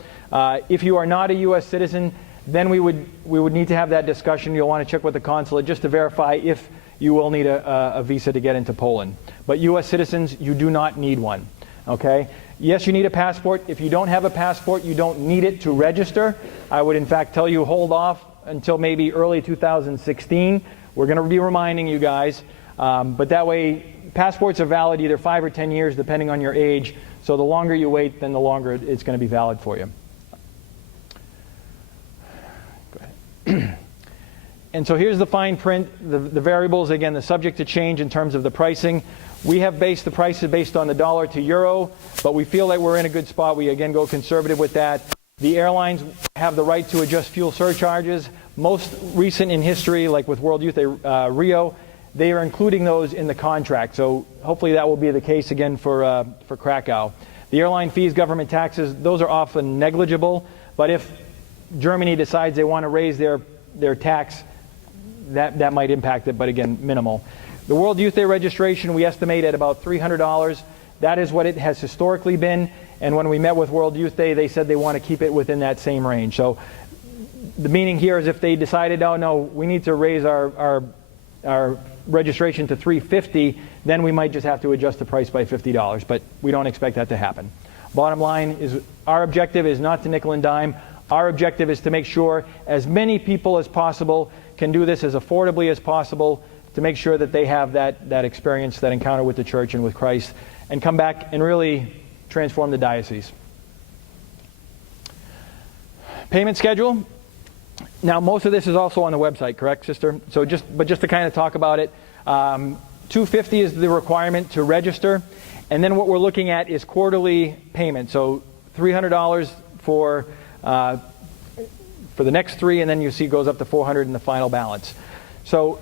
If you are not a U.S. citizen, then we would need to have that discussion. You'll want to check with the consulate just to verify if you will need a visa to get into Poland. But U.S. citizens, you do not need one. Okay? Yes, you need a passport. If you don't have a passport, you don't need it to register. I would, in fact, tell you hold off until maybe early 2016. We're going to be reminding you guys. But that way, passports are valid either 5 or 10 years, depending on your age. So the longer you wait, then the longer it's going to be valid for you. And so here's the fine print, the variables, again, the subject to change in terms of the pricing. We have based the prices based on the dollar to euro, but we feel that we're in a good spot. We, again, go conservative with that. The airlines have the right to adjust fuel surcharges. Most recent in history, like with World Youth Day Rio, they are including those in the contract. So hopefully that will be the case again for Krakow. The airline fees, government taxes, those are often negligible, but if Germany decides they want to raise their tax, that might impact it, but again, minimal. The World Youth Day registration, we estimate at about $300. That is what it has historically been, and when we met with World Youth Day, they said they want to keep it within that same range. So the meaning here is if they decided, oh no, we need to raise our registration to $350, then we might just have to adjust the price by $50, but we don't expect that to happen. Bottom line is our objective is not to nickel and dime. Our objective is to make sure as many people as possible can do this as affordably as possible, to make sure that they have that experience, that encounter with the church and with Christ, and come back and really transform the diocese. Payment schedule. Now, most of this is also on the website, correct, sister? So just to kind of talk about it, $250 is the requirement to register, and then what we're looking at is quarterly payment. So $300 for the next 3, and then you see it goes up to $400 in the final balance. So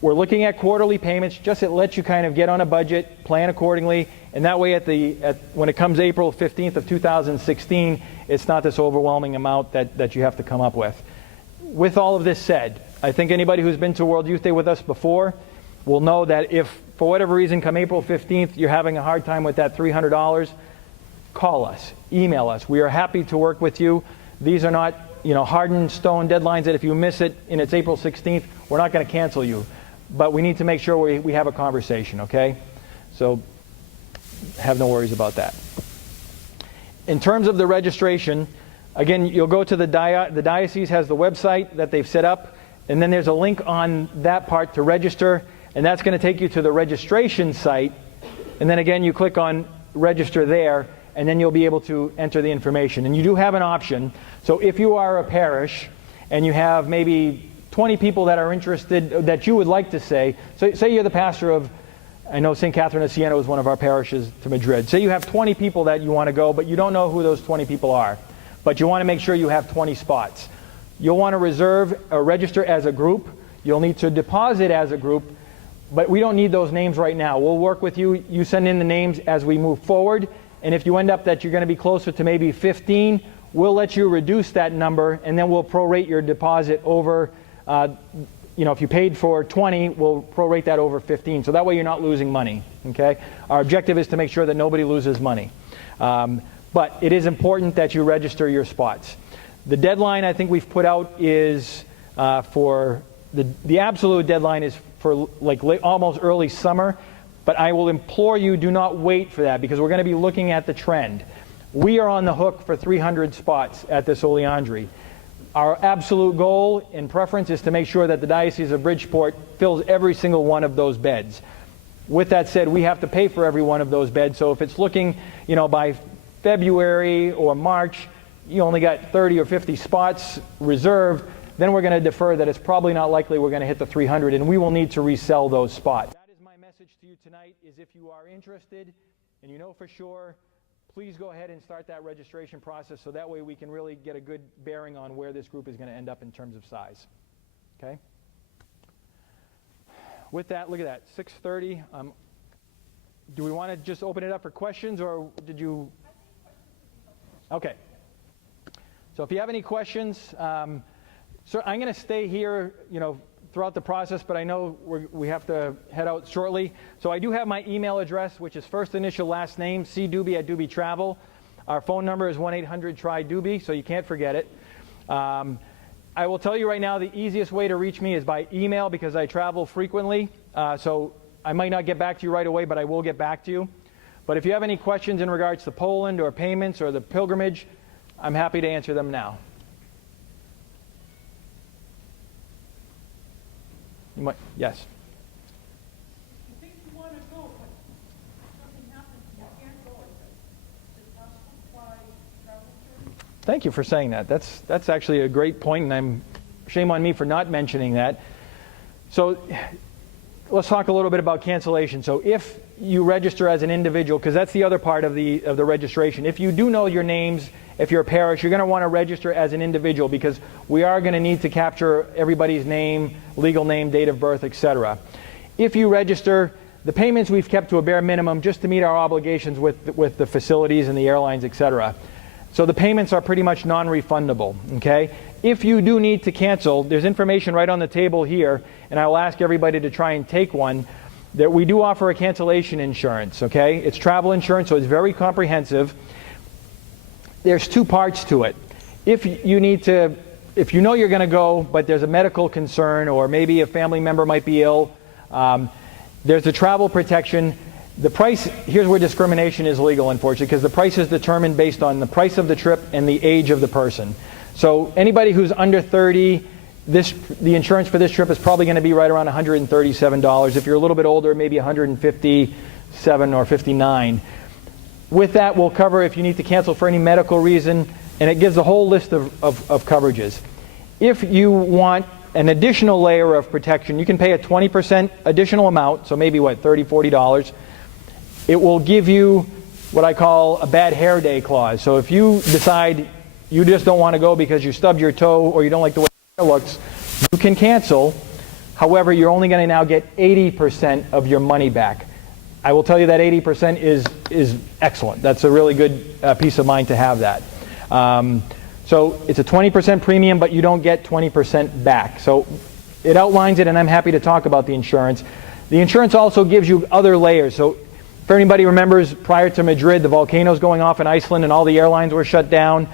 We're looking at quarterly payments, just it lets you kind of get on a budget, plan accordingly, and that way when it comes April 15th of 2016, it's not this overwhelming amount that you have to come up with. With all of this said, I think anybody who's been to World Youth Day with us before will know that if, for whatever reason, come April 15th, you're having a hard time with that $300, call us, email us. We are happy to work with you. These are not, hardened stone deadlines that if you miss it and it's April 16th, we're not going to cancel you. But we need to make sure we have a conversation, okay? So have no worries about that. In terms of the registration, again, you'll go to the diocese has the website that they've set up, and then there's a link on that part to register, and that's going to take you to the registration site. And then again, you click on register there, and then you'll be able to enter the information. And you do have an option. So if you are a parish and you have maybe 20 people that are interested, that you would like to say you're the pastor of, I know St. Catherine of Siena is one of our parishes to Madrid. Say you have 20 people that you want to go, but you don't know who those 20 people are. But you want to make sure you have 20 spots. You'll want to reserve or register as a group. You'll need to deposit as a group, but we don't need those names right now. We'll work with you. You send in the names as we move forward, and if you end up that you're going to be closer to maybe 15, we'll let you reduce that number, and then we'll prorate your deposit over, if you paid for 20, we'll prorate that over 15. So that way you're not losing money, okay? Our objective is to make sure that nobody loses money. But it is important that you register your spots. The deadline I think we've put out is for, the absolute deadline is for almost early summer, but I will implore you, do not wait for that, because we're going to be looking at the trend. We are on the hook for 300 spots at this oleandry. Our absolute goal and preference is to make sure that the Diocese of Bridgeport fills every single one of those beds. With that said, we have to pay for every one of those beds, so if it's looking, by February or March, you only got 30 or 50 spots reserved, then we're going to defer that it's probably not likely we're going to hit the 300, and we will need to resell those spots. That is my message to you tonight, is if you are interested and you know for sure, please go ahead and start that registration process so that way we can really get a good bearing on where this group is going to end up in terms of size. Okay? With that, look at that, 6:30. Do we want to just open it up for questions, or did you? Okay. So if you have any questions, so I'm going to stay here, throughout the process, but I know we have to head out shortly. So I do have my email address, which is first initial last name, cdube@Dube Travel. Our phone number is 1-800-TRY-DUBE, so you can't forget it. I will tell you right now, the easiest way to reach me is by email, because I travel frequently. So I might not get back to you right away, but I will get back to you. But if you have any questions in regards to Poland or payments or the pilgrimage, I'm happy to answer them now. Yes? You think you want to go, but something happens and you can't go. Is it possible to fly travel insurance? Thank you for saying that. That's actually a great point, and shame on me for not mentioning that. So let's talk a little bit about cancellation. So if you register as an individual, because that's the other part of the registration. If you do know your names, if you're a parish, you're going to want to register as an individual, because we are going to need to capture everybody's name, legal name, date of birth, etc. If you register, the payments we've kept to a bare minimum just to meet our obligations with the facilities and the airlines, etc. So the payments are pretty much non-refundable, okay? If you do need to cancel, there's information right on the table here, and I will ask everybody to try and take one, that we do offer a cancellation insurance, okay? It's travel insurance, so it's very comprehensive. There's two parts to it. If you know you're going to go, but there's a medical concern, or maybe a family member might be ill, there's the travel protection. The price, here's where discrimination is legal, unfortunately, because the price is determined based on the price of the trip and the age of the person. So anybody who's under 30, the insurance for this trip is probably going to be right around $137. If you're a little bit older, maybe $157 or $59. With that, we'll cover if you need to cancel for any medical reason, and it gives a whole list of coverages. If you want an additional layer of protection, you can pay a 20% additional amount, so maybe $30, $40. It will give you what I call a bad hair day clause. So if you decide you just don't want to go because you stubbed your toe or you don't like the way your hair looks, you can cancel. However, you're only going to now get 80% of your money back. I will tell you that 80% is excellent. That's a really good peace of mind to have that. So it's a 20% premium, but you don't get 20% back. So it outlines it, and I'm happy to talk about the insurance. The insurance also gives you other layers. So if anybody remembers, prior to Madrid, the volcanoes going off in Iceland and all the airlines were shut down.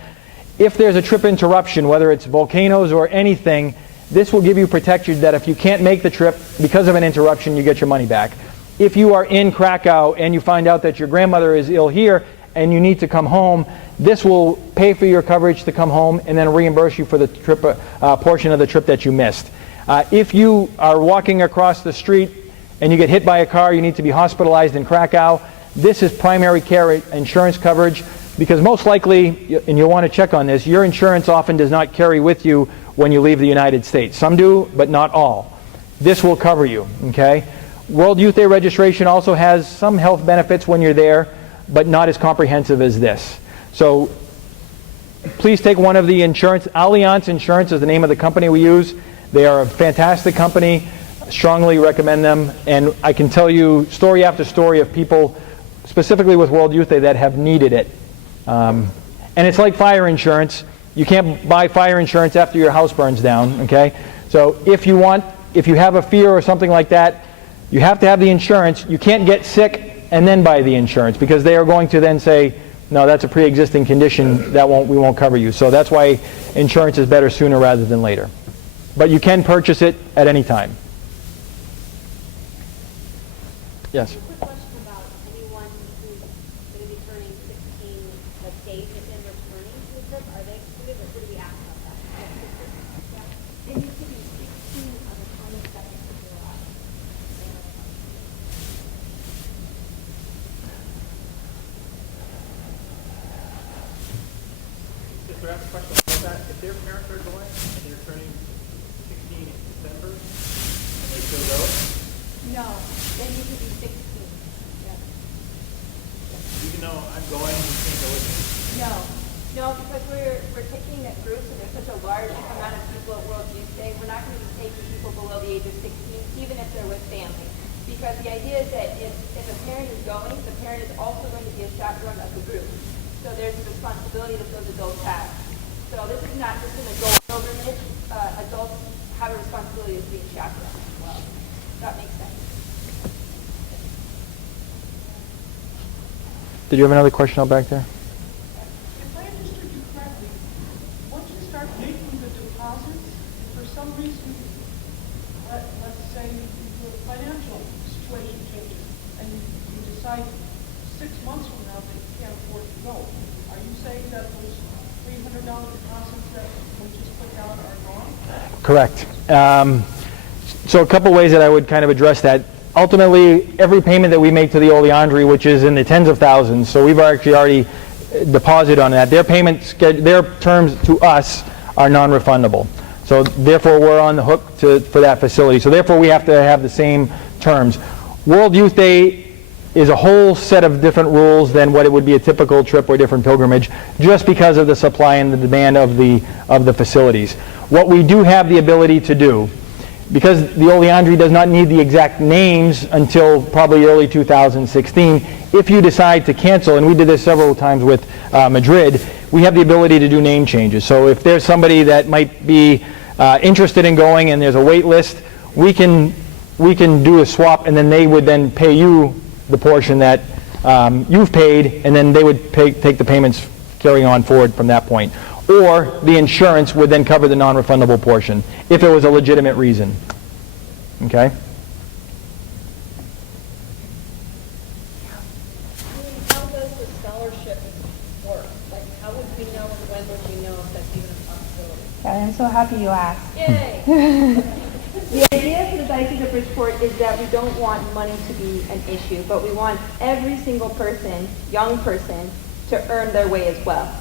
If there's a trip interruption, whether it's volcanoes or anything, this will give you protection that if you can't make the trip because of an interruption, you get your money back. If you are in Krakow and you find out that your grandmother is ill here and you need to come home, this will pay for your coverage to come home and then reimburse you for the trip portion of the trip that you missed. If you are walking across the street and you get hit by a car, you need to be hospitalized in Krakow, this is primary care insurance coverage, because most likely, and you'll want to check on this, your insurance often does not carry with you when you leave the United States. Some do, but not all. This will cover you, okay? World Youth Day registration also has some health benefits when you're there, but not as comprehensive as this. So please take one of the insurance. Allianz Insurance is the name of the company we use. They are a fantastic company. Strongly recommend them. And I can tell you story after story of people, specifically with World Youth Day, that have needed it. And it's like fire insurance. You can't buy fire insurance after your house burns down, okay? So if you have a fear or something like that, you have to have the insurance. You can't get sick and then buy the insurance, because they are going to then say, no, that's a pre-existing condition, we won't cover you. So that's why insurance is better sooner rather than later. But you can purchase it at any time. Yes? A quick question about anyone who's going to be turning 16, the date that they're returning to the trip, are they excluded, or should we ask about that? Yeah. They need to be 16 on the 22nd of July. Just to ask a question about that, if their parents are going and they're turning 16 in December, they still go? No, they need to be 16. Yes. Even though I'm going, you can't go with me? No, because we're taking it groups, and there's such a large amount of people at World Youth Day. We're not going to be taking people below the age of 16, even if they're with family. Because the idea is that if a parent is going, the parent is also going to be a chaperone of the group. So there's a responsibility that those adults have. So this is not just an adult pilgrimage. Adults have a responsibility as being chaperones as well. That makes sense. Did you have another question out back there? If I understood you correctly, once you start making the deposits, if for some reason, let's say your financial situation changes, and you decide 6 months from now that you can't afford to go, are you saying that those $300 deposits that we just put down are gone? Correct. So a couple ways that I would kind of address that. Ultimately, every payment that we make to the Oleandri, which is in the tens of thousands, so we've actually already deposited on that. Their terms to us are non-refundable. So therefore, we're on the hook for that facility. So therefore, we have to have the same terms. World Youth Day is a whole set of different rules than what it would be a typical trip or different pilgrimage, just because of the supply and the demand of the facilities. What we do have the ability to do, because the Oleandri does not need the exact names until probably early 2016, if you decide to cancel, and we did this several times with Madrid, we have the ability to do name changes. So if there's somebody that might be interested in going and there's a wait list, we can do a swap, and then they would then pay you the portion that you've paid, and then they would take the payments carrying on forward from that point. Or the insurance would then cover the non-refundable portion if it was a legitimate reason. Okay? How does the scholarship work? Like, how would we know, and when would we know if that's even a possibility? I'm so happy you asked. Yay! The idea for the Diocese of Bridgeport is that we don't want money to be an issue, but we want every single person, young person, to earn their way as well.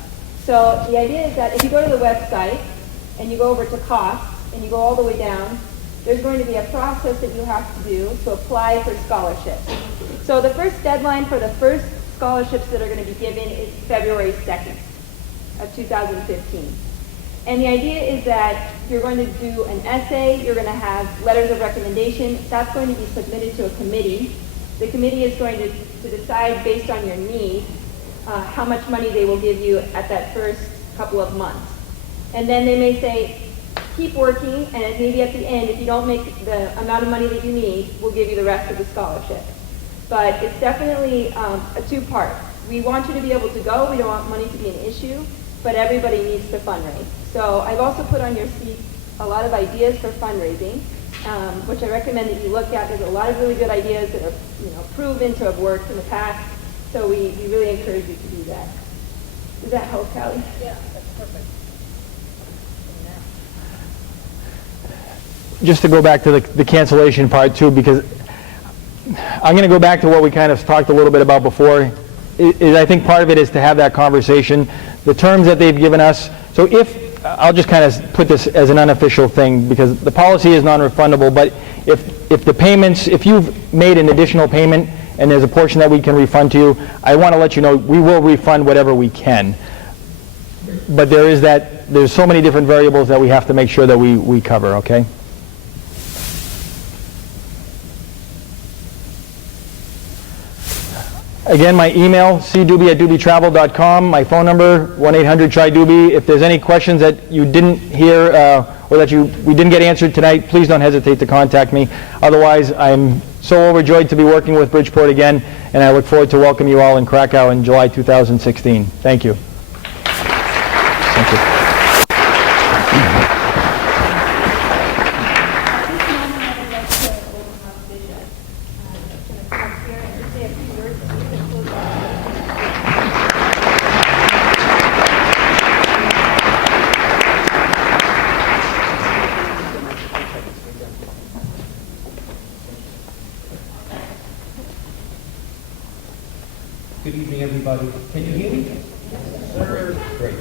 So the idea is that if you go to the website and you go over to costs and you go all the way down, there's going to be a process that you have to do to apply for scholarships. So the first deadline for the first scholarships that are going to be given is February 2nd of 2015. And the idea is that you're going to do an essay, you're going to have letters of recommendation. That's going to be submitted to a committee. The committee is going to decide based on your need how much money they will give you at that first couple of months. And then they may say, keep working, and maybe at the end, if you don't make the amount of money that you need, we'll give you the rest of the scholarship. But it's definitely a two-part. We want you to be able to go. We don't want money to be an issue, but everybody needs to fundraise. So I've also put on your sheet a lot of ideas for fundraising, which I recommend that you look at. There's a lot of really good ideas that are proven to have worked in the past, so we really encourage you to do that. Does that help, Callie? Yeah, that's perfect. Just to go back to the cancellation part too, because I'm going to go back to what we kind of talked a little bit about before. I think part of it is to have that conversation. The terms that they've given us, so I'll just kind of put this as an unofficial thing, because the policy is non-refundable, but if the payments, if you've made an additional payment and there's a portion that we can refund to you, I want to let you know we will refund whatever we can. But there's so many different variables that we have to make sure that we cover, okay? Again, my email, cdube@dubetravel.com. My phone number, 1-800-TRY-DUBE. If there's any questions that you didn't hear or that we didn't get answered tonight, please don't hesitate to contact me. Otherwise, I'm so overjoyed to be working with Bridgeport again, and I look forward to welcome you all in Krakow in July 2016. Thank you. Thank you. Good evening, everybody. Can you hear me? Yes, sir. Great.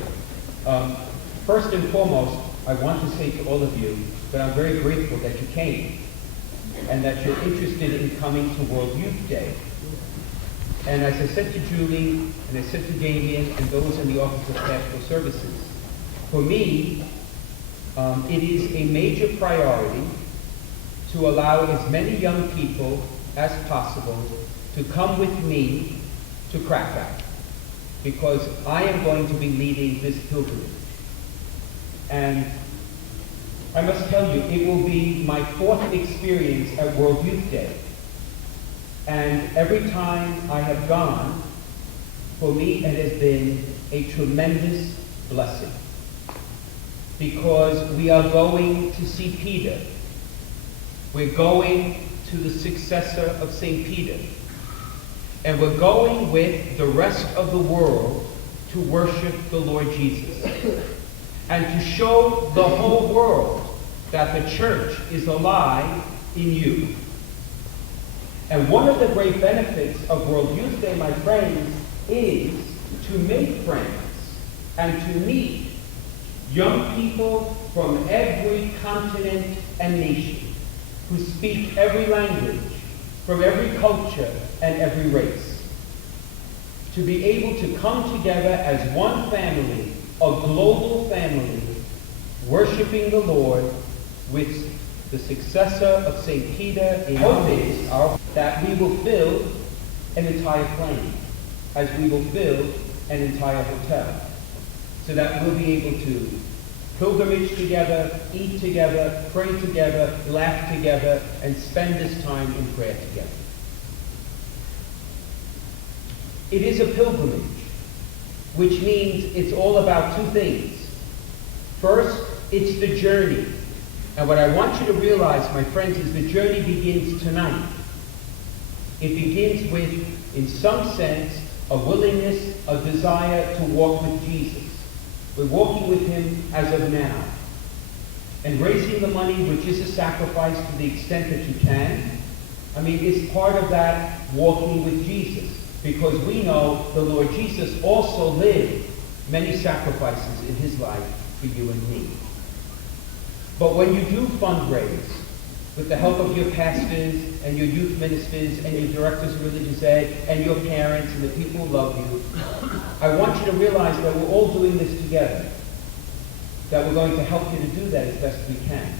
First and foremost, I want to say to all of you that I'm very grateful that you came and that you're interested in coming to World Youth Day. And as I said to Julie, and I said to Damien, and those in the Office of Pastoral Services, for me, it is a major priority to allow as many young people as possible to come with me to Krakow, because I am going to be leading this pilgrimage. And I must tell you, it will be my 4th experience at World Youth Day. And every time I have gone, for me it has been a tremendous blessing. Because we are going to see Peter. We're going to the successor of St. Peter. And we're going with the rest of the world to worship the Lord Jesus. And to show the whole world that the church is alive in you. And one of the great benefits of World Youth Day, my friends, is to make friends and to meet young people from every continent and nation who speak every language, from every culture and every race. To be able to come together as one family, a global family, worshiping the Lord with the successor of St. Peter in our days, that we will build an entire plane, as we will build an entire hotel, so that we'll be able to pilgrimage together, eat together, pray together, laugh together, and spend this time in prayer together. It is a pilgrimage, which means it's all about 2 things. First, it's the journey. And what I want you to realize, my friends, is the journey begins tonight. It begins with, in some sense, a willingness, a desire to walk with Jesus. We're walking with him as of now. And raising the money, which is a sacrifice to the extent that you can, is part of that walking with Jesus. Because we know the Lord Jesus also lived many sacrifices in his life for you and me. But when you do fundraise, with the help of your pastors and your youth ministers and your directors of religious ed and your parents and the people who love you, I want you to realize that we're all doing this together. that we're going to help you to do that as best we can.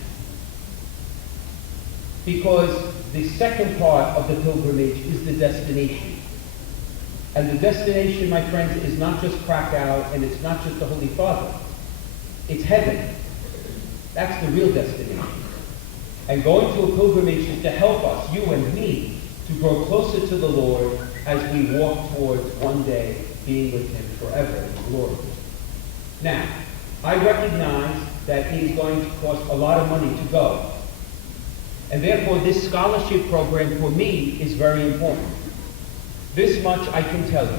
Because the second part of the pilgrimage is the destination. And the destination, my friends, is not just Krakow, and it's not just the Holy Father. It's heaven. That's the real destination. And going to a pilgrimage is to help us, you and me, to grow closer to the Lord as we walk towards one day being with Him forever in glory. Now, I recognize that it is going to cost a lot of money to go. And therefore, this scholarship program for me is very important. This much I can tell you.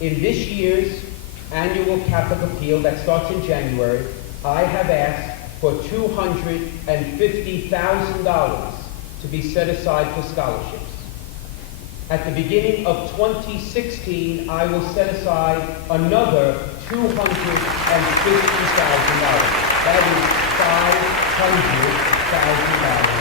In this year's annual Catholic Appeal that starts in January, I have asked for $250,000 to be set aside for scholarships. At the beginning of 2016, I will set aside another $250,000. That is $500,000